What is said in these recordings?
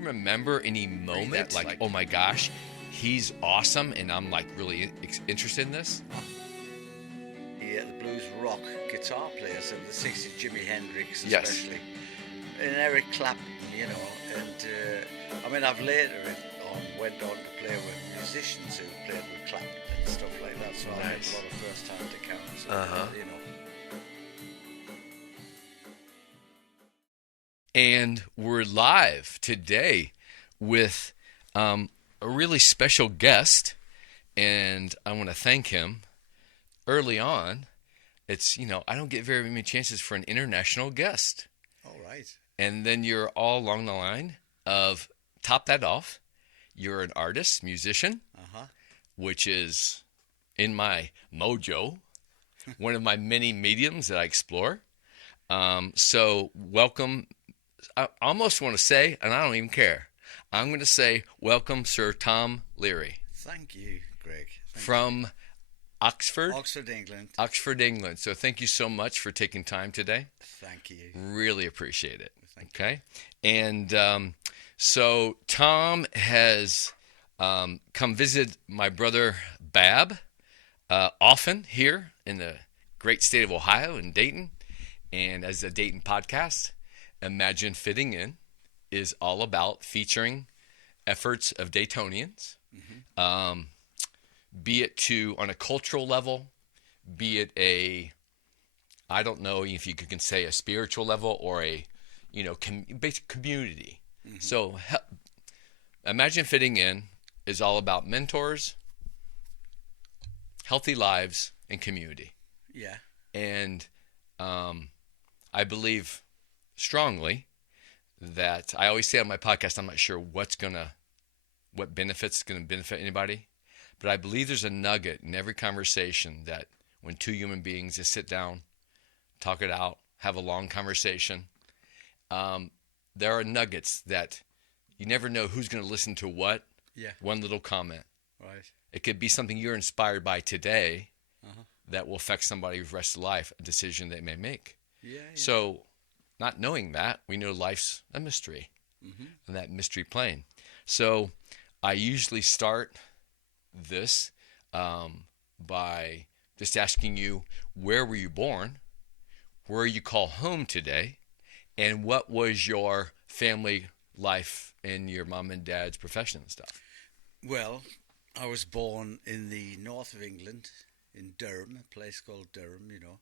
remember any moment like, oh my gosh, he's awesome, and I'm like really interested in this? Yeah, the blues rock guitar players of the 60s, Jimi Hendrix Yes. especially, and Eric Clapton, you know, and I mean, I've later went on to play with musicians who played with Clapton and stuff like that, so I have Nice. a lot of first-hand accounts, you know. And we're live today with a really special guest, and I want to thank him. Early on, it's, you know, I don't get very many chances for an international guest. All right. And then you're all along the line of, top that off, you're an artist, musician, which is in my mojo, one of my many mediums that I explore. So welcome. I almost want to say, and I don't even care, I'm going to say, welcome, Sir Tom Leary. Thank you, Greg. From Oxford, England. So thank you so much for taking time today. Thank you. Really appreciate it. Okay. And so Tom has come visit my brother Bab often here in the great state of Ohio in Dayton. And as a Dayton podcast, Imagine Fitting In is all about featuring efforts of Daytonians. Be it on a cultural level, be it I don't know if you can say a spiritual level or a, you know, basic community. So Imagine Fitting In is all about mentors, healthy lives, and community. Yeah. And I believe strongly that I always say on my podcast, I'm not sure what benefit's going to benefit anybody. But I believe there's a nugget in every conversation that when two human beings just sit down, talk it out, have a long conversation, there are nuggets that you never know who's going to listen to what. Yeah. One little comment. Right. It could be something you're inspired by today that will affect somebody's rest of life, a decision they may make. Yeah. So not knowing that, we know life's a mystery on that mystery plane. So I usually start this by just asking you, where were you born, where you call home today, and what was your family life and your mom and dad's profession and stuff? Well, I was born in the north of England, in Durham, a place called Durham, you know.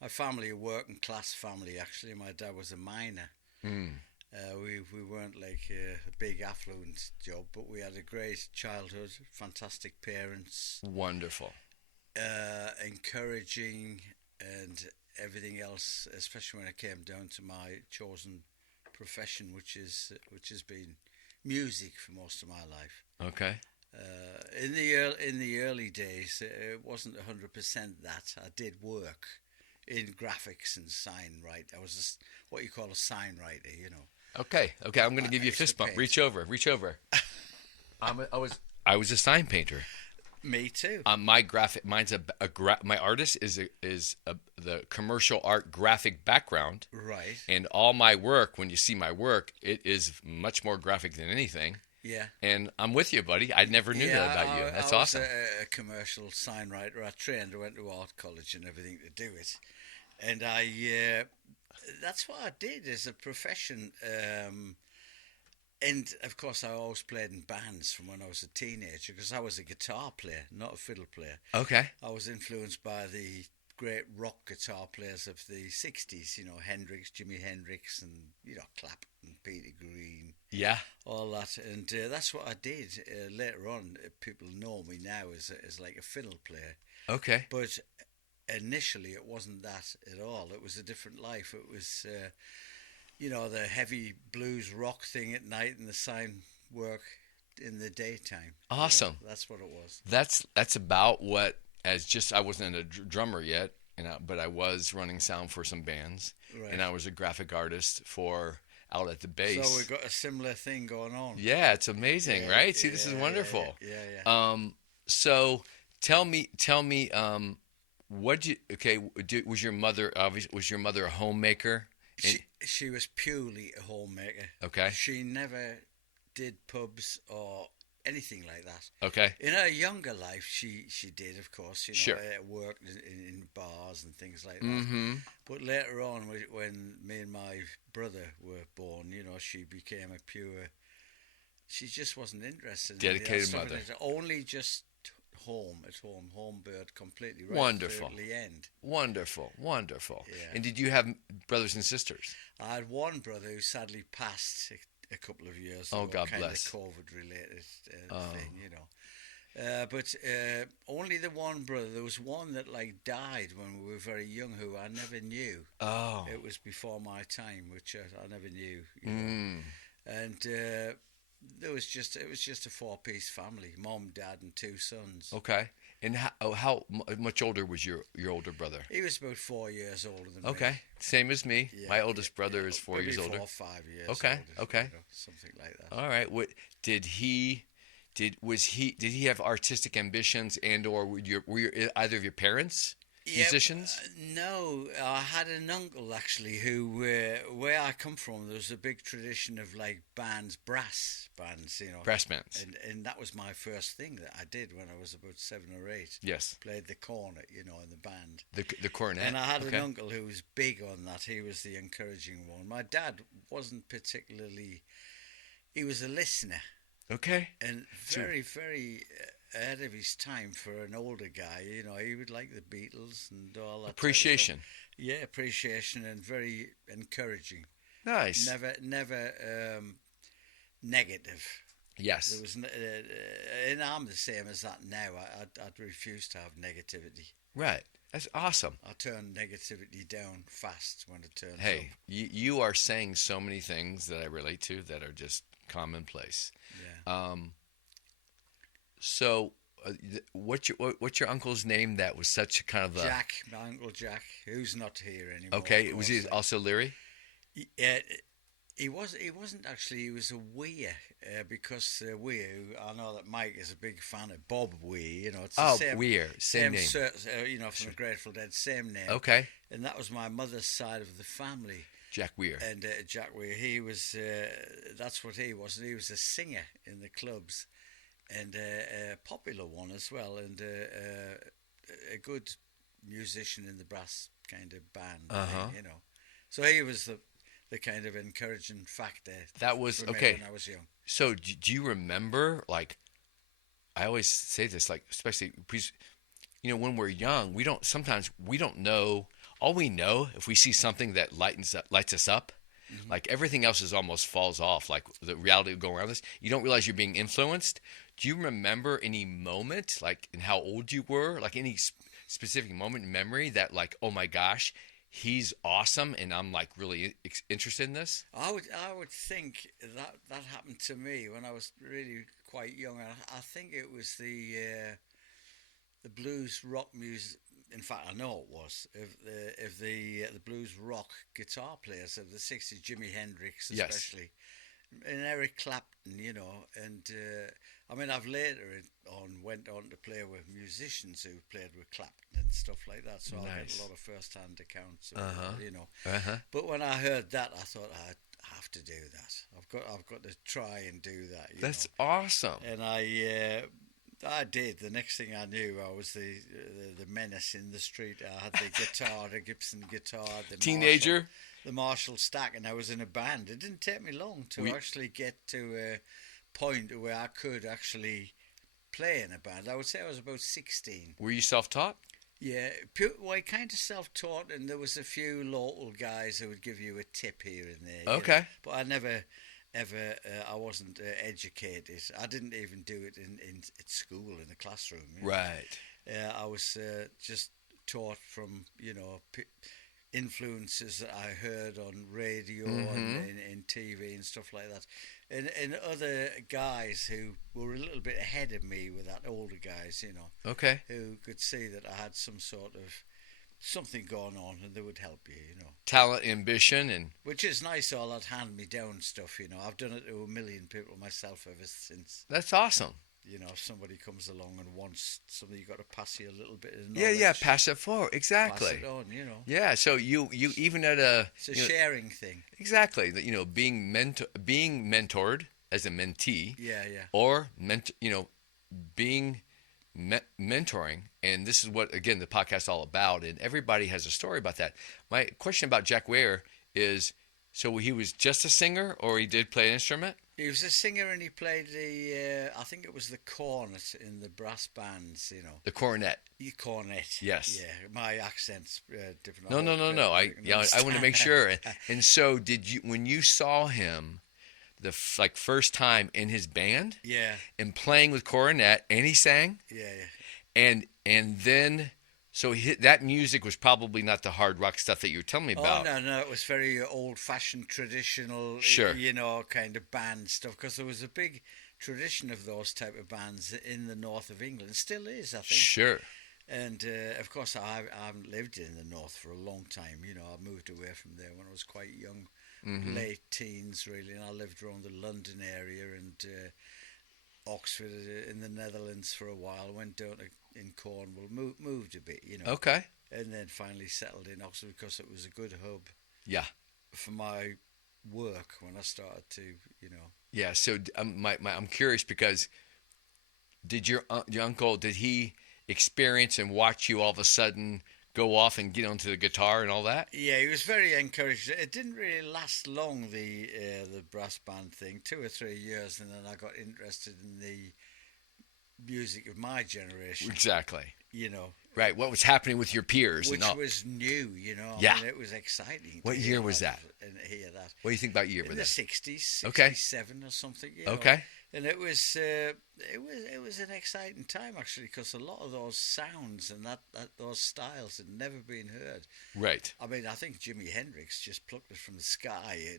My family, a working class family, actually. My dad was a miner. We weren't like a big affluent job, but we had a great childhood, fantastic parents. Wonderful. Encouraging and everything else, especially when it came down to my chosen profession, which has been music for most of my life. Okay. In the early days, it wasn't 100% that. I did work in graphics and sign write. I was just what you call a sign writer, you know. Okay. I'm going to give you a fist bump. Reach over. I was a sign painter. Me too. My artist is the commercial art graphic background. Right. And all my work, when you see my work, it is much more graphic than anything. Yeah. And I'm with you, buddy. I never knew that about you. That's awesome. I was a commercial sign writer. I trained. I went to art college and everything to do it. And that's what I did as a profession. And of course, I always played in bands from when I was a teenager because I was a guitar player, not a fiddle player. Okay. I was influenced by the great rock guitar players of the 60s, you know, Jimi Hendrix and, you know, Clapton, Peter Green. Yeah. All that. And that's what I did. Later on, people know me now as like a fiddle player. Okay. But initially, it wasn't that at all. It was a different life. It was, you know, the heavy blues rock thing at night and the sign work in the daytime. Awesome. You know, that's what it was. That's about what, I wasn't a drummer yet, but I was running sound for some bands. Right. And I was a graphic artist out at the base. So we've got a similar thing going on. Yeah, it's amazing, right? See, this is wonderful. Yeah. So tell me, was your mother a homemaker? She was purely a homemaker. Okay. She never did pubs or anything like that. Okay. In her younger life, she did, of course, Sure. worked in bars and things like that. Mm-hmm. But later on, when me and my brother were born, she became a pure. She just wasn't interested. Dedicated in mother. Only just home bird completely. Right Wonderful. To the end. Wonderful. Yeah. And did you have brothers and sisters? I had one brother who sadly passed a couple of years ago. Oh, God kind bless. Of COVID-related thing, But only the one brother. There was one that died when we were very young, who I never knew. Oh. It was before my time, which I never knew. And it was just a 4-piece family: mom, dad, and 2 sons. Okay. And how much older was your older brother? He was about 4 years older than me. Okay, same as me. Yeah, my oldest brother is 4 years older. 4 or 5 years. Okay, older, okay. Something like that. All right. What did he have artistic ambitions, and or were either of your parents musicians? No, I had an uncle actually who, where I come from, there was a big tradition of brass bands, Brass bands. And that was my first thing that I did when I was about 7 or 8. Yes. Played the cornet, in the band. The cornet. And I had an uncle who was big on that. He was the encouraging one. My dad wasn't particularly. He was a listener. Okay. And very, very ahead of his time for an older guy. He would like the Beatles and all that. Appreciation. Type of stuff. Yeah, appreciation, and very encouraging. Nice. Never negative. Yes. There was, and I'm the same as that now. I'd refuse to have negativity. Right. That's awesome. I turn negativity down fast when it turns Hey, up. you are saying so many things that I relate to that are just commonplace. Yeah. So, what's your uncle's name? That was such a kind of a Jack, my uncle Jack, who's not here anymore. Okay, was he also Leary? He wasn't actually. He was a Weir, because Weir. I know that Mike is a big fan of Bob Weir. It's the same. Weir, same name. From the Grateful Dead, same name. Okay. And that was my mother's side of the family. Jack Weir. And Jack Weir, he was. That's what he was. And he was a singer in the clubs, and a popular one as well, and a good musician in the brass kind of band. Thing, So he was the kind of encouraging factor. That was for me okay. when I was young. So do you remember? I always say this, especially because, when we're young, we don't know. All we know, if we see something that lights us up, mm-hmm. Everything else almost falls off. The reality of going around this, you don't realize you're being influenced. Do you remember any moment, in how old you were, any specific moment in memory that, oh my gosh, he's awesome, and I'm really interested in this? I would think that happened to me when I was really quite young. I think it was the blues rock music. In fact, I know it was of the blues rock guitar players of the '60s, Jimi Hendrix especially, and Eric Clapton. And I've later on went on to play with musicians who played with Clapton and stuff like that. So I get a lot of first-hand accounts of it, But when I heard that, I thought I have to do that. I've got to try and do that. That's awesome. And I did. The next thing I knew, I was the menace in the street. I had the guitar, the Gibson guitar, the teenager, the Marshall stack, and I was in a band. It didn't take me long to actually get to a point where I could actually play in a band. I would say I was about 16. Were you self-taught? Yeah, I kind of self-taught, and there was a few local guys who would give you a tip here and there. Okay. But I never ever, I wasn't educated. I didn't even do it at school, in the classroom. Right. I was just taught from, influences that I heard on radio and in TV and stuff like that. And other guys who were a little bit ahead of me were that older guys, Okay. who could see that I had some sort of something going on, and they would help you, Talent, ambition, and which is nice. All that hand-me-down stuff, I've done it to a million people myself ever since. That's awesome. If somebody comes along and wants something, you got to pass you a little bit of knowledge. Yeah, pass it forward. Exactly. Pass it on, Yeah, so you even at it's a sharing thing. Exactly. Being mentored as a mentee, Yeah, yeah. or being mentoring. And this is what, again, the podcast is all about. And everybody has a story about that. My question about Jack Ware is, so he was just a singer, or he did play an instrument? He was a singer, and he played I think it was the cornet in the brass bands, The cornet. Cornet. Yes. Yeah, my accent's different. No. I want to make sure. And so, when you saw him the first time in his band? Yeah. And playing with cornet, and he sang? Yeah, yeah. And then, so that music was probably not the hard rock stuff that you were telling me about. Oh, no, it was very old-fashioned, traditional, sure. Kind of band stuff, because there was a big tradition of those type of bands in the north of England. Still is, I think. Sure. And, of course, I haven't lived in the north for a long time. I moved away from there when I was quite young, late teens, really, and I lived around the London area and Oxford in the Netherlands for a while. Went down in Cornwall, moved a bit, Okay. and then finally settled in Oxford because it was a good hub. Yeah. For my work when I started to, Yeah. So I'm curious because did your uncle, did he experience and watch you all of a sudden go off and get onto the guitar and all that? Yeah, he was very encouraged. It didn't really last long, the brass band thing, 2 or 3 years, and then I got interested in the music of my generation. Exactly. Right, what was happening with your peers? Which was new, Yeah. I mean, it was exciting. What year was that? And hear that. What do you think about year? In the 60s, 67 or something. Okay. And it was an exciting time, actually, because a lot of those sounds and those styles had never been heard. Right. I mean, I think Jimi Hendrix just plucked it from the sky.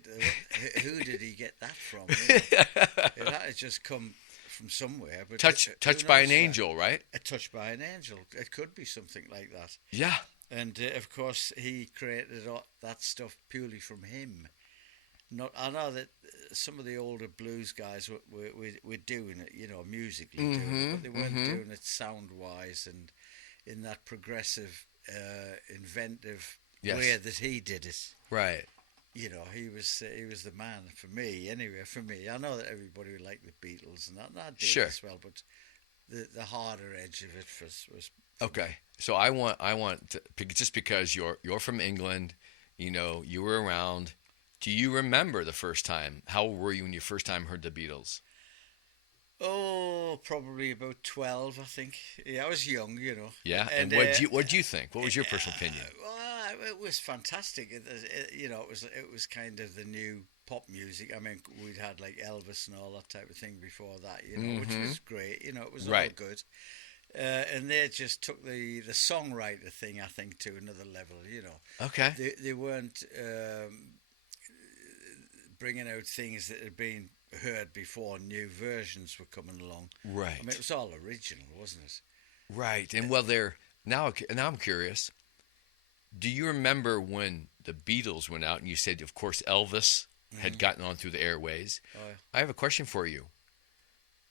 Who did he get that from? It had to just come from somewhere. But touched by an angel, right? A touch by an angel. It could be something like that. Yeah. And of course, he created that stuff purely from him. I know that some of the older blues guys were doing it, musically doing it, but they weren't doing it sound-wise and in that progressive, inventive way that he did it. Right. He was the man for me. Anyway, for me, I know that everybody would like the Beatles, and I did sure. as well, but the harder edge of it was okay. So I want to, just because you're from England, you were around. Do you remember the first time? How old were you when you first time heard the Beatles? Oh, probably about 12, I think. Yeah, I was young, Yeah, and what do you think? What was your personal opinion? Well, it was fantastic. It was kind of the new pop music. I mean, we'd had like Elvis and all that type of thing before that, which was great. It was all good. And they just took the songwriter thing, I think, to another level. Okay. They weren't bringing out things that had been heard before. New versions were coming along. Right. I mean, it was all original, wasn't it? Right. And well, now I'm curious. Do you remember when the Beatles went out and you said, of course, Elvis had gotten on through the airways? Oh. I have a question for you.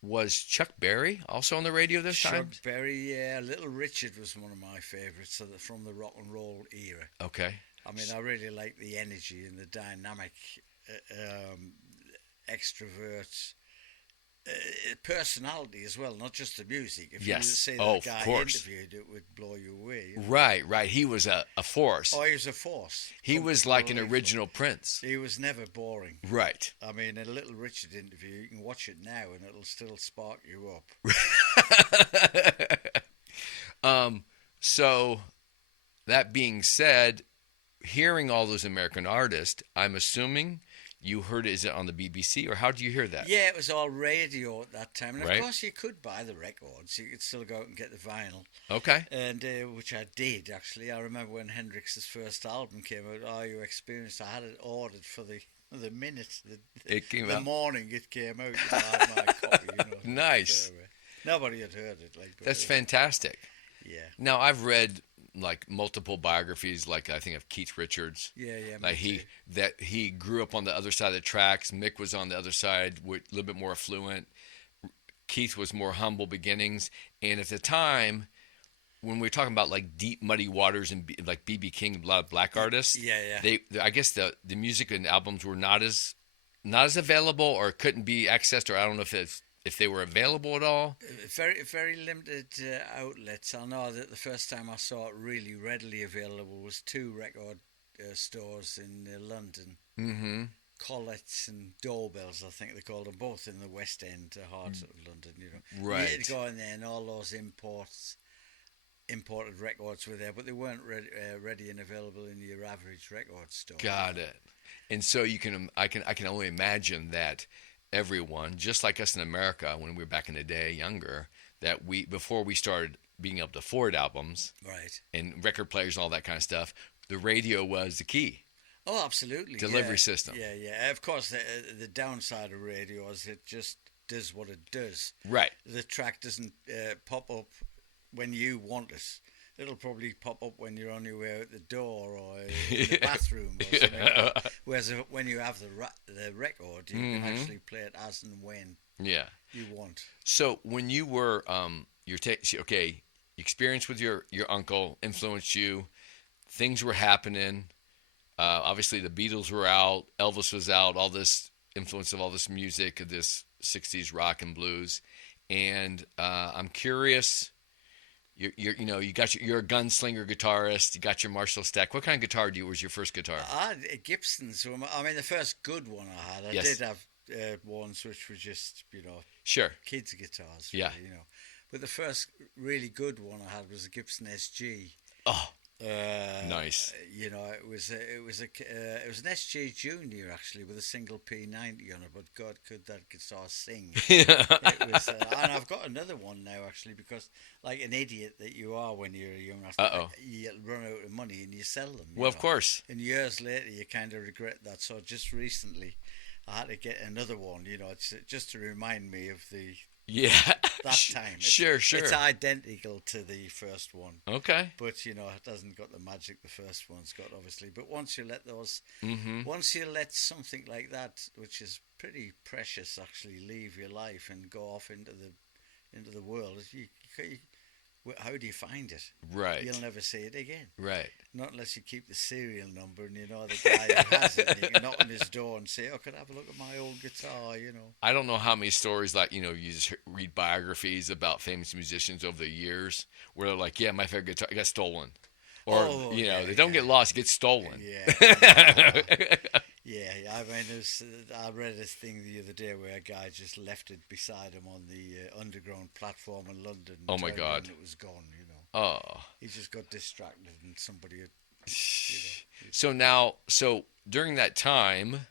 Was Chuck Berry also on the radio this time? Chuck Berry, yeah. Little Richard was one of my favourites from the rock and roll era. Okay. I mean, I really like the energy and the dynamic, extrovert personality as well, not just the music. If you say that guy interviewed, it would blow you away. Right. He was a force. Oh, he was a force. He was like an original Prince. He was never boring. Right. I mean, in a Little Richard interview, you can watch it now and it'll still spark you up. So, that being said, hearing all those American artists, I'm assuming you heard it, is it on the BBC, or how did you hear that? Yeah, it was all radio at that time. And right. Of course, you could buy the records. You could still go out and get the vinyl. Okay. And which I did, actually. I remember when Hendrix's first album came out, Are You Experienced? I had it ordered for the minute, the morning it came out. I had my copy, Nice. Nobody had heard it. That's fantastic. Yeah. Now, I've read multiple biographies, I think of Keith Richards. Yeah. He grew up on the other side of the tracks. Mick was on the other side, a little bit more affluent. Keith was more humble beginnings. And at the time, when we were talking about deep, muddy waters and B.B. King, a lot of black artists. Yeah. I guess the music and albums were not as not as available or couldn't be accessed, or I don't know if they were available at all. Very, very limited outlets. I know that the first time I saw it really readily available was two record stores in London. Mm-hmm. Collett's and Doorbells, I think they called them, both in the West End, heart of London. Right. You had to go in there, and all those imported records were there, but they weren't ready and available in your average record store. Got it. And so I can only imagine that everyone, just like us in America when we were back in the day, younger, that before we started being able to afford albums, right, and record players and all that kind of stuff, the radio was the key. Oh, absolutely. Delivery system. Yeah. Of course, the downside of radio is it just does what it does. Right. The track doesn't pop up when you want it. It'll probably pop up when you're on your way out the door or in the bathroom or something like that. Whereas when you have the record, you can actually play it as and when you want. So when you were, experience with your uncle influenced you, things were happening. Obviously, the Beatles were out, Elvis was out, all this influence of all this music, of this 60s rock and blues. And I'm curious, you're a gunslinger guitarist, you got your Marshall stack. What kind of guitar was your first guitar? I had Gibsons. I mean, the first good one I had. I did have ones which were just, sure, kids' guitars. Really, yeah. But the first really good one I had was a Gibson SG. Oh. Nice. It was an SG Junior actually with a single P90 on it. But God, could that guitar sing? It was, and I've got another one now actually because, like an idiot that you are when you're young, you run out of money and you sell them. Well, of course. And years later, you kind of regret that. So just recently, I had to get another one. It's just to remind me of the. Yeah. That time. Sure. It's identical to the first one. Okay. But, it hasn't got the magic the first one's got, obviously. But once you let once you let something like that, which is pretty precious, actually leave your life and go off into the world, how do you find it? Right. You'll never see it again. Right. Not unless you keep the serial number and the guy who has it. You can knock on his door and say, could I have a look at my old guitar, I don't know how many stories you just read biographies about famous musicians over the years where they're like, yeah, my favorite guitar got stolen. Or, they don't get lost, it gets stolen. Yeah. Yeah, I mean, I read this thing the other day where a guy just left it beside him on the underground platform in London. Oh my God! And it was gone. Oh. He just got distracted, and somebody had. So during that time,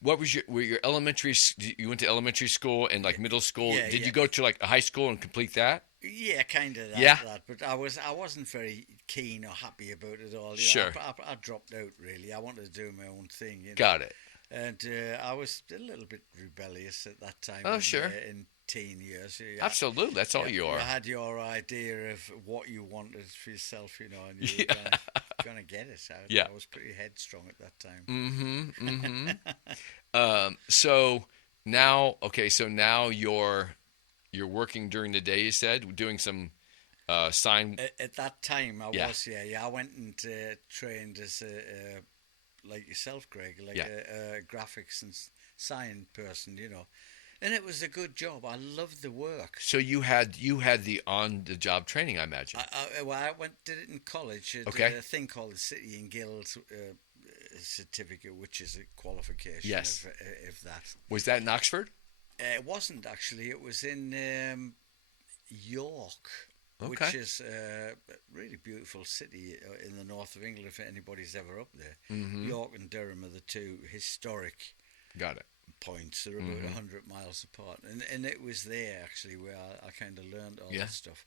what was were your elementary? You went to elementary school and middle school. Yeah, Did you go to a high school and complete that? Yeah, kind of that. Yeah. But I wasn't very keen or happy about it all. Sure. I dropped out really. I wanted to do my own thing. Got it. And I was a little bit rebellious at that time. Oh, sure. In teen years. Absolutely, that's all you are. You had your idea of what you wanted for yourself, and you were going to get it. I was pretty headstrong at that time. Mm-hmm. So now you're working during the day, you said, doing some sign. At that time, I was, I went and trained as like yourself, Greg, a graphics and sign person, and it was a good job. I loved the work. So you had the on-the-job training, I imagine. I did it in college. I did a thing called the City and Guilds certificate, which is a qualification of that. Was that in Oxford? It wasn't actually. It was in York, which is a really beautiful city in the north of England. If anybody's ever up there, York and Durham are the two historic. Got it. Points. They're about 100 miles apart, and it was there actually where I kind of learned all that stuff,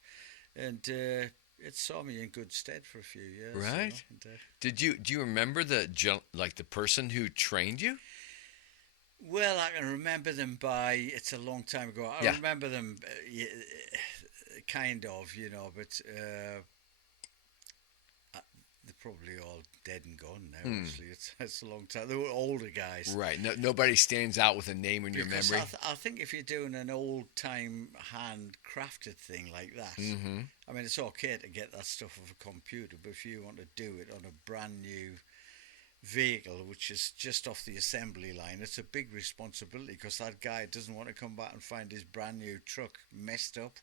and it saw me in good stead for a few years. Right. Do you remember the person who trained you? Well, I can remember them it's a long time ago. I remember them kind of, but they're probably all dead and gone now, actually. It's a long time. They were older guys. Right. Nobody stands out with a name in your memory. I think if you're doing an old-time hand-crafted thing like that, I mean, it's okay to get that stuff off a computer, but if you want to do it on a brand-new vehicle, which is just off the assembly line, it's a big responsibility because that guy doesn't want to come back and find his brand new truck messed up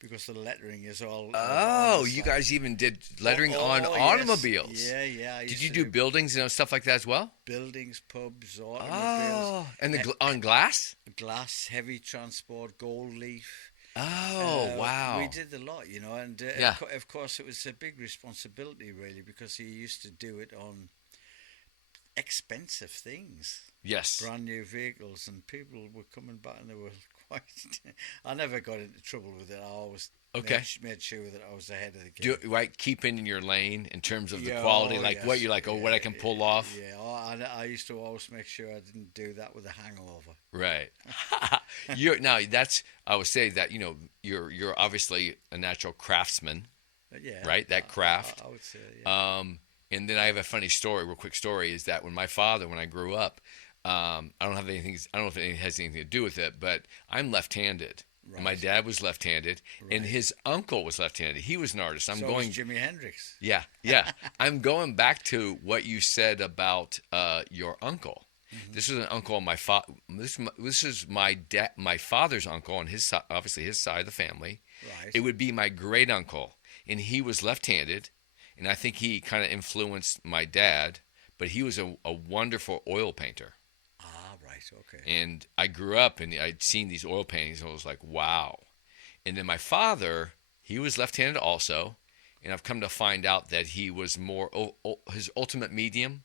because the lettering is all. Oh, you guys even did lettering on automobiles. Yes. Yeah. Did you do buildings and stuff like that as well? Buildings, pubs, automobiles. Oh, and on glass? Glass, heavy transport, gold leaf. Oh, wow. We did a lot, and of course it was a big responsibility, really, because he used to do it on expensive things. Yes. Brand new vehicles, and people were coming back and they were quite... I never got into trouble with it. I always made sure that I was ahead of the game. Right, keeping in your lane in terms of the quality, what you're like, what I can pull off. Yeah, I used to always make sure I didn't do that with a hangover. Right. I would say that, you're obviously a natural craftsman. Yeah. Right, that craft. I would say, yeah. And then I have a funny story, real quick story, is that when I grew up, I don't know if it has anything to do with it, but I'm left-handed. Right. And my dad was left-handed, and his uncle was left-handed. He was an artist. Was Jimi Hendrix. Yeah. I'm going back to what you said about your uncle. Mm-hmm. This was an uncle on my This is my father's uncle on his side, obviously his side of the family. Right. It would be my great uncle, and he was left-handed, and I think he kind of influenced my dad. But he was a wonderful oil painter. Okay. And I grew up and I'd seen these oil paintings and I was like, wow. And then my father, he was left-handed also, and I've come to find out that he was more his ultimate medium,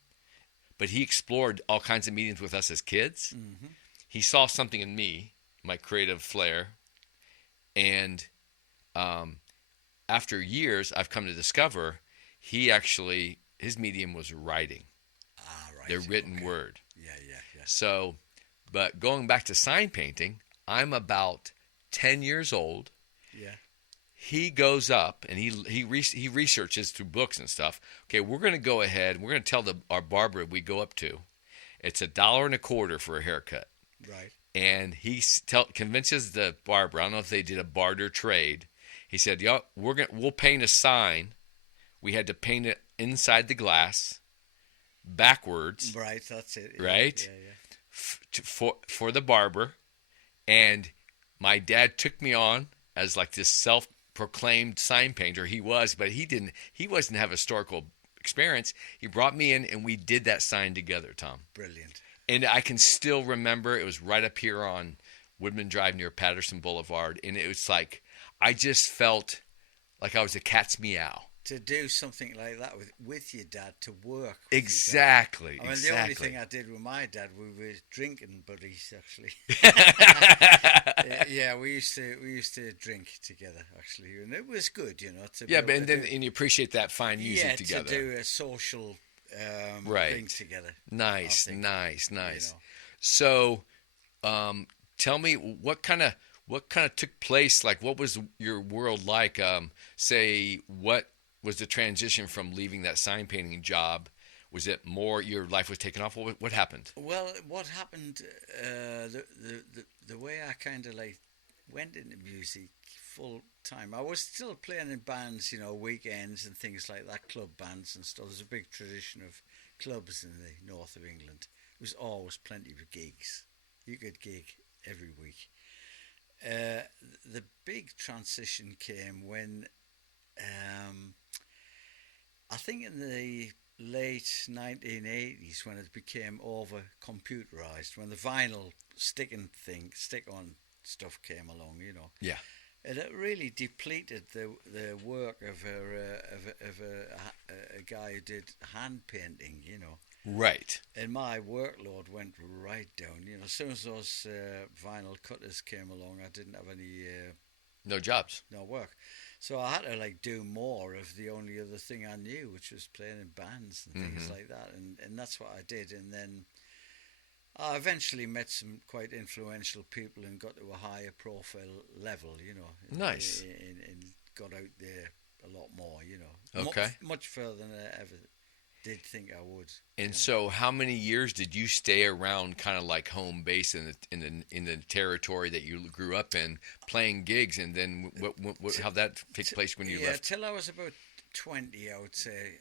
but he explored all kinds of mediums with us as kids. Mm-hmm. He saw something in me, my creative flair, and after years, I've come to discover his medium was writing. Right. The written word. Yeah. So, but going back to sign painting, I'm about 10 years old. Yeah. He goes up and he researches through books and stuff. Okay, we're going to go ahead. We're going to tell our barber we go up to, it's $1.25 for a haircut. Right. And he convinces the barber. I don't know if they did a barter trade. He said, "Yeah, we'll paint a sign." We had to paint it inside the glass, backwards. Right, that's it. Right. Yeah. For the barber, and my dad took me on as like this self-proclaimed sign painter. He was, but he wasn't have historical experience. He brought me in, and we did that sign together, Tom. Brilliant. And I can still remember it was right up here on Woodman Drive near Patterson Boulevard, and it was like I just felt like I was a cat's meow. To do something like that with your dad, to work. Exactly. The only thing I did with my dad, we were drinking buddies, actually. Yeah, we used to drink together, actually, and it was good, and you appreciate that fine music together. Yeah, to do a social thing together. Nice. So, tell me what kind of took place. Like, what was your world like? Say what was the transition from leaving that sign painting job? Was it more your life was taken off? What happened? Well, what happened, the way I kind of like went into music full time, I was still playing in bands, weekends and things like that, club bands and stuff. There's a big tradition of clubs in the north of England. There was always plenty of gigs. You could gig every week. The big transition came when... I think in the late 1980s, when it became over computerized, when the vinyl stick-on stuff came along, Yeah. And it really depleted the work of a guy who did hand painting, Right. And my workload went right down. As soon as those vinyl cutters came along, I didn't have any... no jobs. No work. So I had to do more of the only other thing I knew, which was playing in bands and things like that. And that's what I did. And then I eventually met some quite influential people and got to a higher profile level, Nice. And got out there a lot more, Okay. Much further than I ever did think I would. And so, how many years did you stay around, kind of like home base in the territory that you grew up in, playing gigs? And then, how that take place when you left? Till I was about 20, I would say.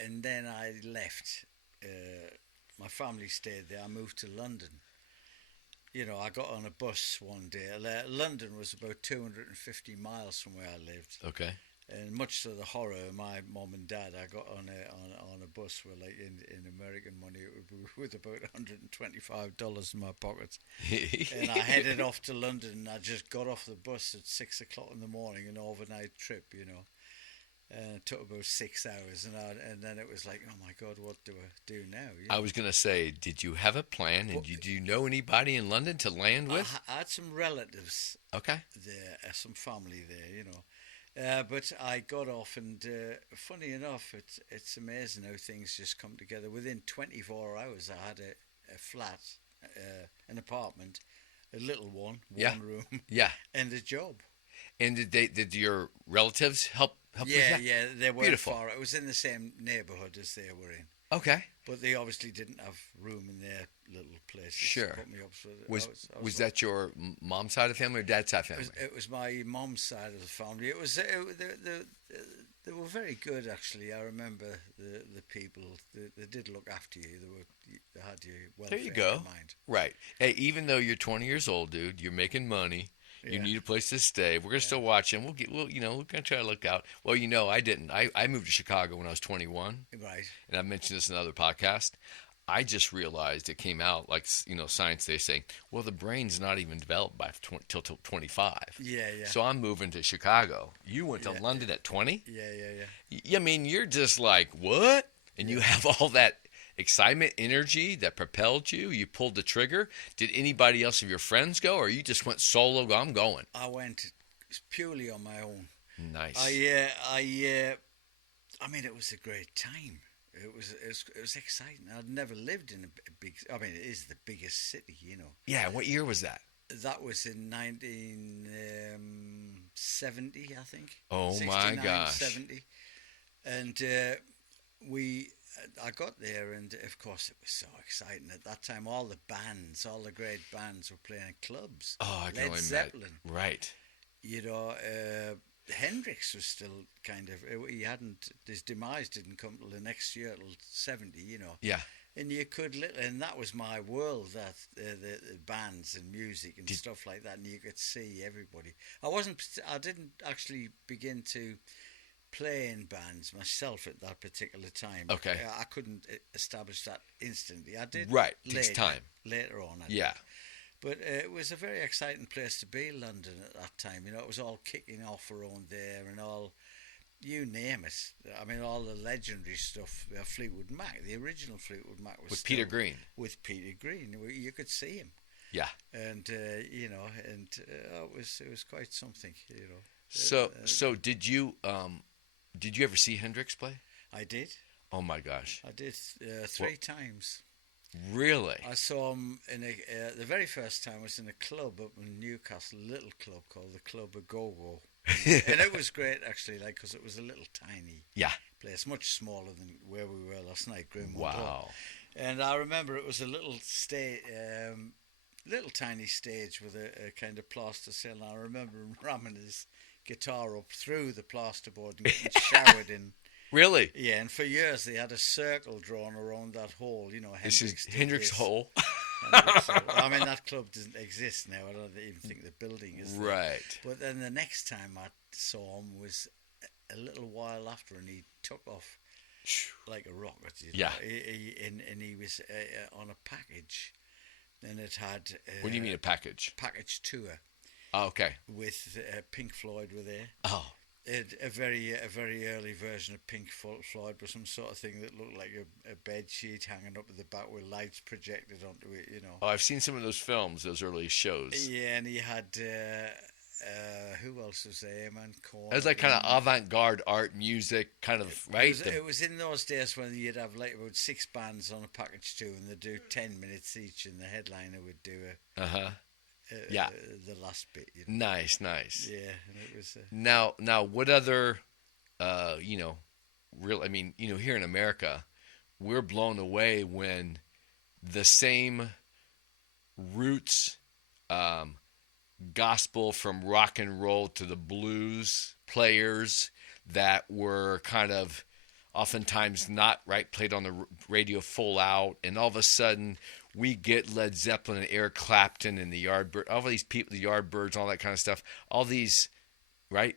And and then I left. My family stayed there. I moved to London. You know, I got on a bus one day. London was about 250 miles from where I lived. Okay. And much to the horror of my mum and dad, I got on a bus where, like, in American money, it would be with about $125 in my pocket. And I headed off to London, and I just got off the bus at 6 o'clock in the morning, an overnight trip, you know. It took about 6 hours, and then it was like, oh my God, what do I do now? You know? I was going to say, did you have a plan, and do you know anybody in London to land with? I had some relatives Okay. there, some family there, you know. But I got off, and funny enough, it's amazing how things just come together. Within 24 hours, I had a flat, an apartment, a little one room, and a job. And did your relatives help with that? Yeah, they weren't Beautiful. far. It was in the same neighbourhood as they were in. Okay. But they obviously didn't have room in their little place. Sure. To put me up, so Was that your mom's side of the family or dad's side of the family? It was my mom's side of the family. It was they were very good, actually. I remember the people. They did look after you. They had you well. There you go. In mind. Right. Hey, even though you're 20 years old, dude, you're making money. You need a place to stay. We're gonna still watch him. We're gonna try to look out. Well, I didn't. I moved to Chicago when I was 21. Right. And I mentioned this in another podcast. I just realized it came out like science. They say, well, the brain's not even developed by till 25. Yeah. So I'm moving to Chicago. You went to London at 20. Yeah. I mean, you're just like, what? And you have all that excitement, energy that propelled you. You pulled the trigger. Did anybody else of your friends go, or you just went solo? I'm going. I went purely on my own. Nice. I mean, it was a great time. It was exciting. I'd never lived in a big. I mean, it is the biggest city, you know. Yeah. What year was that? That was in 1970, I think. Oh my gosh. 70. And I got there, and of course it was so exciting. At that time, all the great bands were playing at clubs. Oh, I can only imagine. Zeppelin. Right. You know, Hendrix was still kind of, his demise didn't come till the next year, till 70, you know. Yeah. And you could, and that was my world, that the bands and music and stuff like that, and you could see everybody. I didn't actually begin to play in bands myself at that particular time. Okay. I couldn't establish that instantly. I did. Right. Takes time. Later on. Yeah. But it was a very exciting place to be, London, at that time. You know, it was all kicking off around there, and all, you name it. I mean, all the legendary stuff. Fleetwood Mac, the original Fleetwood Mac was with Peter Green. With Peter Green, you could see him. Yeah. And it was quite something. You know. So did you ever see Hendrix play? I did. Oh my gosh. I did 3 times. Really? I saw him in the very first time was in a club up in Newcastle, a little club called the Club of Go-Go. And it was great, actually, like, because it was a little tiny place, much smaller than where we were last night, Grimwald. Wow. And I remember it was a little tiny stage with a kind of plaster ceiling. I remember him ramming his guitar up through the plasterboard and getting showered in. Really? Yeah, and for years they had a circle drawn around that hole, you know. This is Hendrix Hole. I mean, that club doesn't exist now. I don't even think the building is there. Right. But then the next time I saw him was a little while after, and he took off like a rocket. You know? Yeah. And he was on a package, and it had... what do you mean a package? Package tour. Oh, okay. With Pink Floyd were there. Oh. A very early version of Pink Floyd was some sort of thing that looked like a bed sheet hanging up at the back with lights projected onto it, you know. Oh, I've seen some of those films, those early shows. Yeah, and he had who else was there, man? It was like kind of avant-garde art music, kind of, right? It was in those days when you'd have like about 6 bands on a package tour, and they'd do 10 minutes each, and the headliner would do the last bit. You know? Nice. Yeah, and it was. Now, what other, real? I mean, here in America, we're blown away when the same roots, gospel from rock and roll to the blues players that were kind of oftentimes not right played on the radio full out, and all of a sudden we get Led Zeppelin and Eric Clapton and the Yardbirds, all these people, the Yardbirds, all that kind of stuff, all these right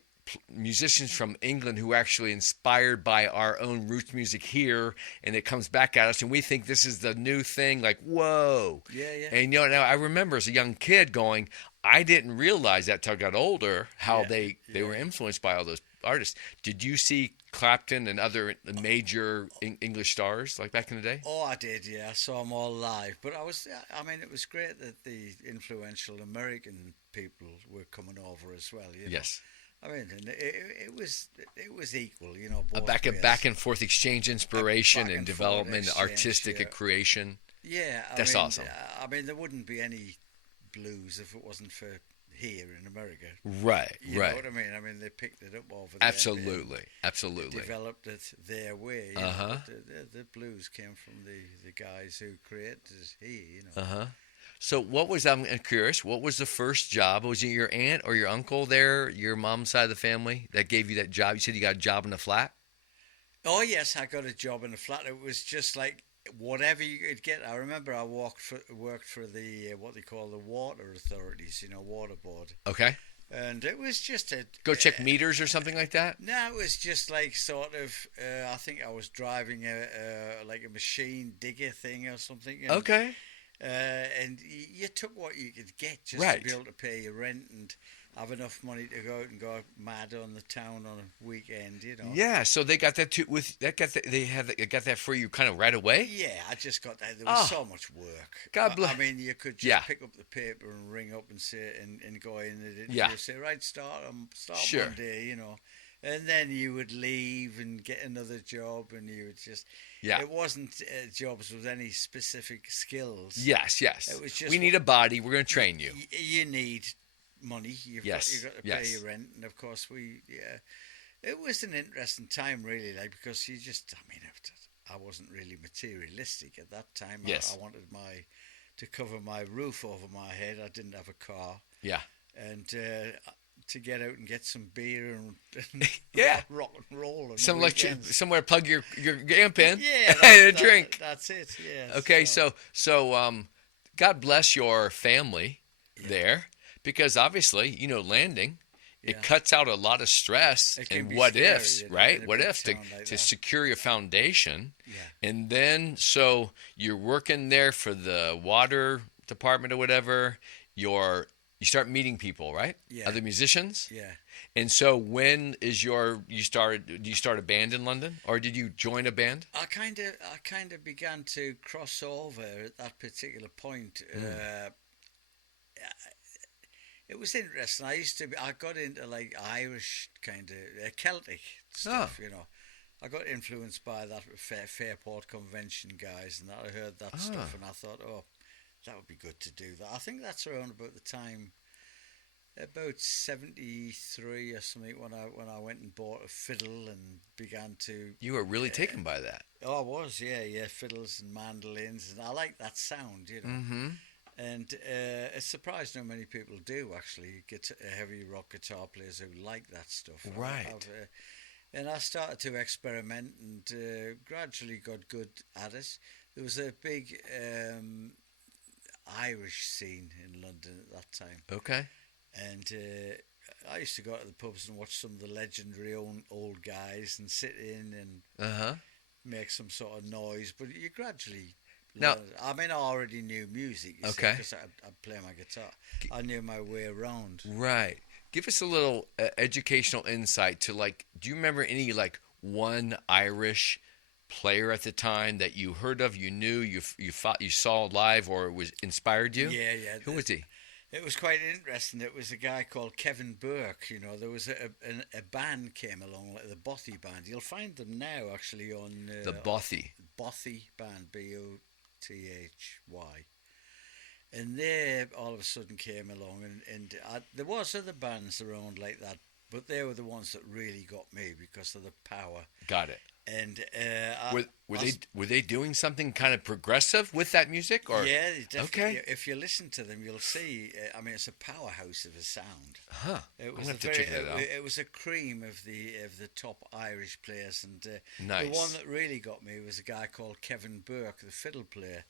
musicians from England who are actually inspired by our own roots music here, and it comes back at us, and we think this is the new thing, like, whoa. Yeah. And now I remember as a young kid going, I didn't realize that till I got older, how they were influenced by all those artists. Did you see Clapton and other major English stars like back in the day? Oh, I did, yeah. I saw them all live. But it was great that the influential American people were coming over as well. You know? Yes. I mean, and it was equal, you know. A Both back and forth exchange, inspiration back and forth development, exchange, artistic creation. Yeah, that's awesome. I mean, there wouldn't be any blues if it wasn't for here in America. Right, you right. know what I mean? I mean, they picked it up over there. Absolutely. Developed it their way. You know, the blues came from the guys who created it here, you know. So I'm curious, what was the first job? Was it your aunt or your uncle there, your mom's side of the family, that gave you that job? You said you got a job in the flat? Oh, yes, I got a job in the flat. It was just like whatever you could get. I remember I worked for the, what they call the water authorities, you know, water board. Okay. And it was just go check meters or something like that? No, it was just like sort of, I think I was driving like a machine digger thing or something. And, okay. And you took what you could get just to be able to pay your rent and have enough money to go out and go mad on the town on a weekend, you know. Yeah, so they got that too. They got that for you kind of right away. Yeah, I just got that. There was so much work. God bless. I mean, you could just pick up the paper and ring up and say and go in and say, right, start Monday, you know. And then you would leave and get another job, and you would just... Yeah. It wasn't jobs with any specific skills. Yes. It was just... We need a body. We're going to train you. You need money. You've got to pay your rent. And, of course, it was an interesting time, really, like, because you just... I mean, I wasn't really materialistic at that time. Yes. I wanted to cover my roof over my head. I didn't have a car. Yeah. And... to get out and get some beer and rock and roll and somewhere plug your amp in and a drink. That's it. Yeah. Okay, so God bless your family there, because obviously, you know, landing it cuts out a lot of stress and what scary, ifs, right? What if to secure your foundation. Yeah. And then so you're working there for the water department or whatever. You start meeting people, right? Yeah. Other musicians? Yeah. And so when is do you start a band in London, or did you join a band? I kind of began to cross over at that particular point. It was interesting. I got into like Irish kind of Celtic stuff, you know. I got influenced by that Fairport Convention guys, and I heard that stuff, and I thought, that would be good to do that. I think that's around about the time, about 73 or something, when I went and bought a fiddle and began to... You were really taken by that. Oh, I was, yeah, fiddles and mandolins, and I like that sound, you know. Mm-hmm. And it's surprised how many people do, actually, get heavy rock guitar players who like that stuff. Right. And I started to experiment and gradually got good at it. There was a big... Irish scene in London at that time. Okay. And I used to go to the pubs and watch some of the legendary old guys and sit in and make some sort of noise. But you gradually learn. I mean, I already knew music, you see, because I'd play my guitar. I knew my way around. Right. Give us a little educational insight to, like, do you remember any, like, one Irish player at the time that you heard of, you knew, you saw live, or was inspired you? Yeah. Who was he? It was quite interesting. It was a guy called Kevin Burke. You know, there was a band came along, like the Bothy Band. You'll find them now, actually, on... the Bothy. Bothy Band, Bothy. And they all of a sudden came along, and there was other bands around like that, but they were the ones that really got me because of the power. Got it. And were they doing something kind of progressive with that music? Or yeah, definitely. okay, If you listen to them, you'll see. I mean, it's a powerhouse of a sound. huh? It I'm was gonna have to check that out. it was a cream of the top Irish players, and Nice. the one that really got me was a guy called Kevin Burke, the fiddle player,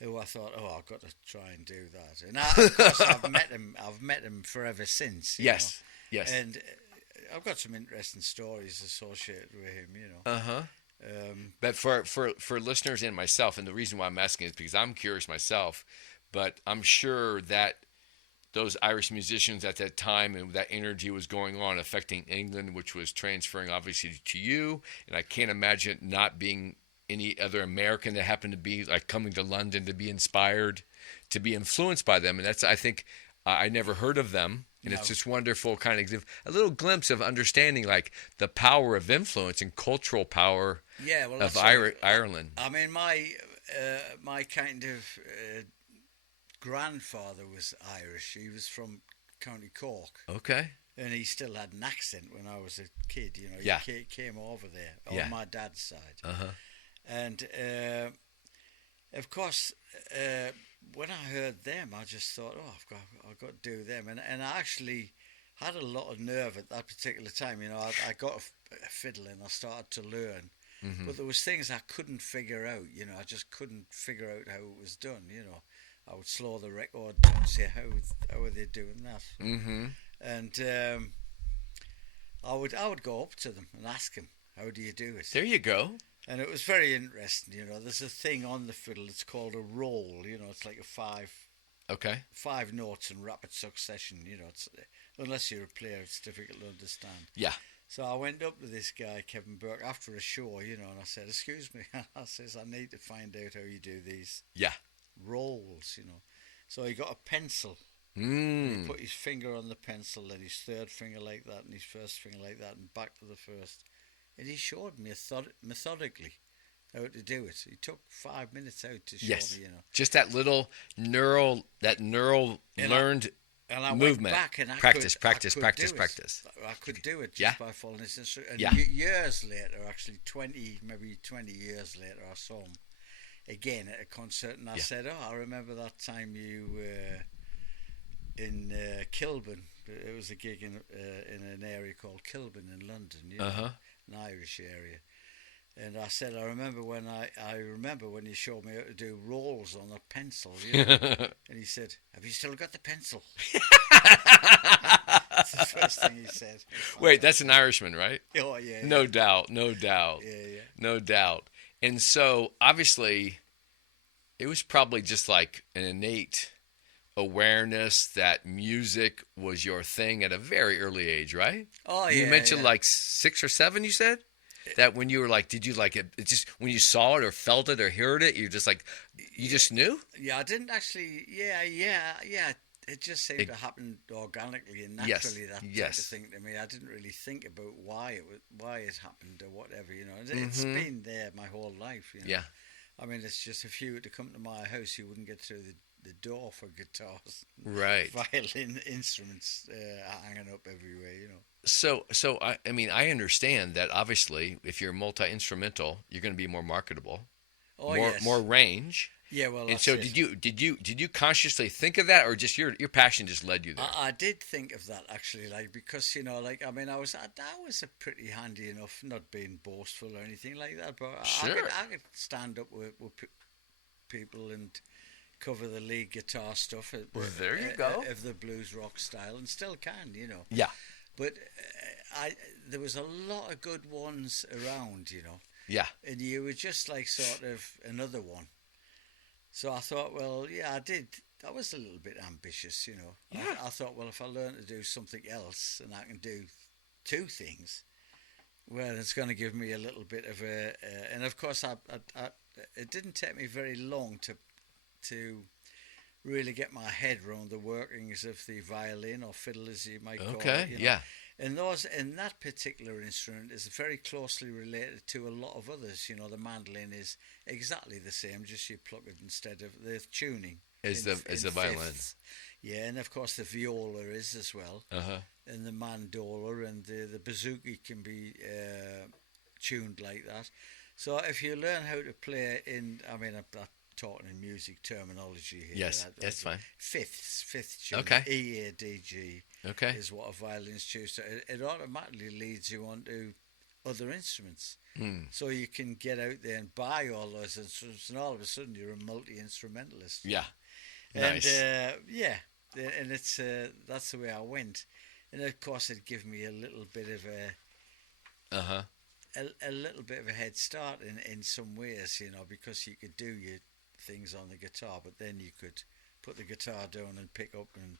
who I thought, oh, I've got to try and do that. And of course, I've met him. I've met him forever since. You Yes, know. yes. And I've got some interesting stories associated with him. You know. Uh-huh. But for listeners and myself, and the reason why I'm asking is because I'm curious myself, but I'm sure that those Irish musicians at that time and that energy was going on affecting England, which was transferring obviously to you, and I can't imagine it not being any other American that happened to be like coming to London to be inspired, to be influenced by them. And that's, I think, I never heard of them. And it's just wonderful kind of give a little glimpse of understanding like the power of influence and cultural power of Ireland. I mean, my kind of grandfather was Irish. He was from County Cork. Okay. And he still had an accent when I was a kid, you know. Yeah. He came over there on my dad's side. Uh-huh. And, of course, when I heard them, I just thought, oh, I've got to do them. And I actually had a lot of nerve at that particular time. You know, I got a fiddle and I started to learn. Mm-hmm. But there was things I couldn't figure out, you know. I just couldn't figure out how it was done, you know. I would slow the record down and say, how are they doing that? Mm-hmm. And I would go up to them and ask them, how do you do it? There you go. And it was very interesting, you know. There's a thing on the fiddle, it's called a roll, you know. It's like five notes in rapid succession, you know. It's, unless you're a player, it's difficult to understand. Yeah. So I went up to this guy, Kevin Burke, after a show, you know, and I said, excuse me. I says, I need to find out how you do these rolls, you know. So he got a pencil. He put his finger on the pencil, then his third finger like that, and his first finger like that, and back to the first. And he showed me methodically how to do it. He took 5 minutes out to show me, you know. Just that little neural learned and I movement. Went back and practice. I could do it just by following this instruction. And years later, actually 20 years later, I saw him again at a concert, and I said, oh, I remember that time you were in Kilburn. It was a gig in an area called Kilburn in London, you know, an Irish area. And I said, I remember when you showed me how to do rolls on a pencil, you know. And he said, have you still got the pencil? That's the first thing he said. Wait, that's an Irishman, right? Oh, yeah. No doubt. Yeah. No doubt. And so, obviously, it was probably just like an innate awareness that music was your thing at a very early age, right? Oh, yeah. You mentioned like 6 or 7, you said? That when you were like, did you like it? It just when you saw it or felt it or heard it, you're just like, you just knew? Yeah, I didn't actually. Yeah. It just seemed to happen organically and naturally. That type of thing to me. I didn't really think about why it happened or whatever. You know, it's been there my whole life. You know? Yeah. I mean, it's just if you were to come to my house, you wouldn't get through the door for guitars, right? Violin instruments hanging up everywhere. You know. So I mean, I understand that obviously, if you're multi-instrumental, you're going to be more marketable, more range. Yeah, well, and so did you consciously think of that, or just your passion just led you there? I did think of that actually, like because you know, like I mean, I was a pretty handy enough, not being boastful or anything like that, but I could stand up with people and cover the lead guitar stuff. There you go. Of the blues rock style, and still can, you know. Yeah. But there was a lot of good ones around, you know. Yeah. And you were just like sort of another one. So I thought, well, yeah, I did. I was a little bit ambitious, you know. Yeah. I thought, well, if I learn to do something else and I can do 2 things, well, it's going to give me a little bit of a... and of course, it didn't take me very long to really get my head around the workings of the violin or fiddle, as you might call it. Okay, you know? And that particular instrument is very closely related to a lot of others. You know, the mandolin is exactly the same, just you pluck it instead of the tuning. As the violin. Fifths. Yeah, and of course the viola is as well. And the mandola and the bouzouki can be tuned like that. So if you learn how to play I'm talking in music terminology here. Yes, that's fine. Fifth tune. Okay. E, A, D, G. Okay. Is what a violinist chooses. So it automatically leads you on to other instruments. So you can get out there and buy all those instruments, and all of a sudden you're a multi-instrumentalist. Yeah. And Nice. and it's that's the way I went. And of course, it gave me a little bit of a little bit of a head start in some ways, because you could do your things on the guitar, but then you could put the guitar down and pick up and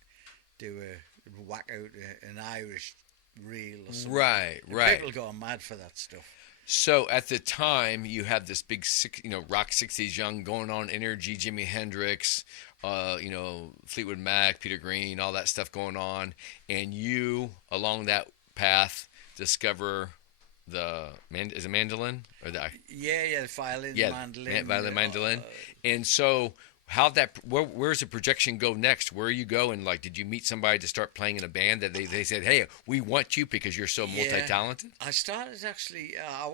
whack out an Irish reel or something. Right. People go mad for that stuff. So at the time, you had this big, rock 60s young going on energy, Jimi Hendrix, Fleetwood Mac, Peter Green, all that stuff going on. And you, along that path, discover is it mandolin? Or the violin, mandolin. Violin, mandolin. And so where's the projection go next? Where you go, and did you meet somebody to start playing in a band that they said, hey, we want you because you're so multi-talented? I started actually, I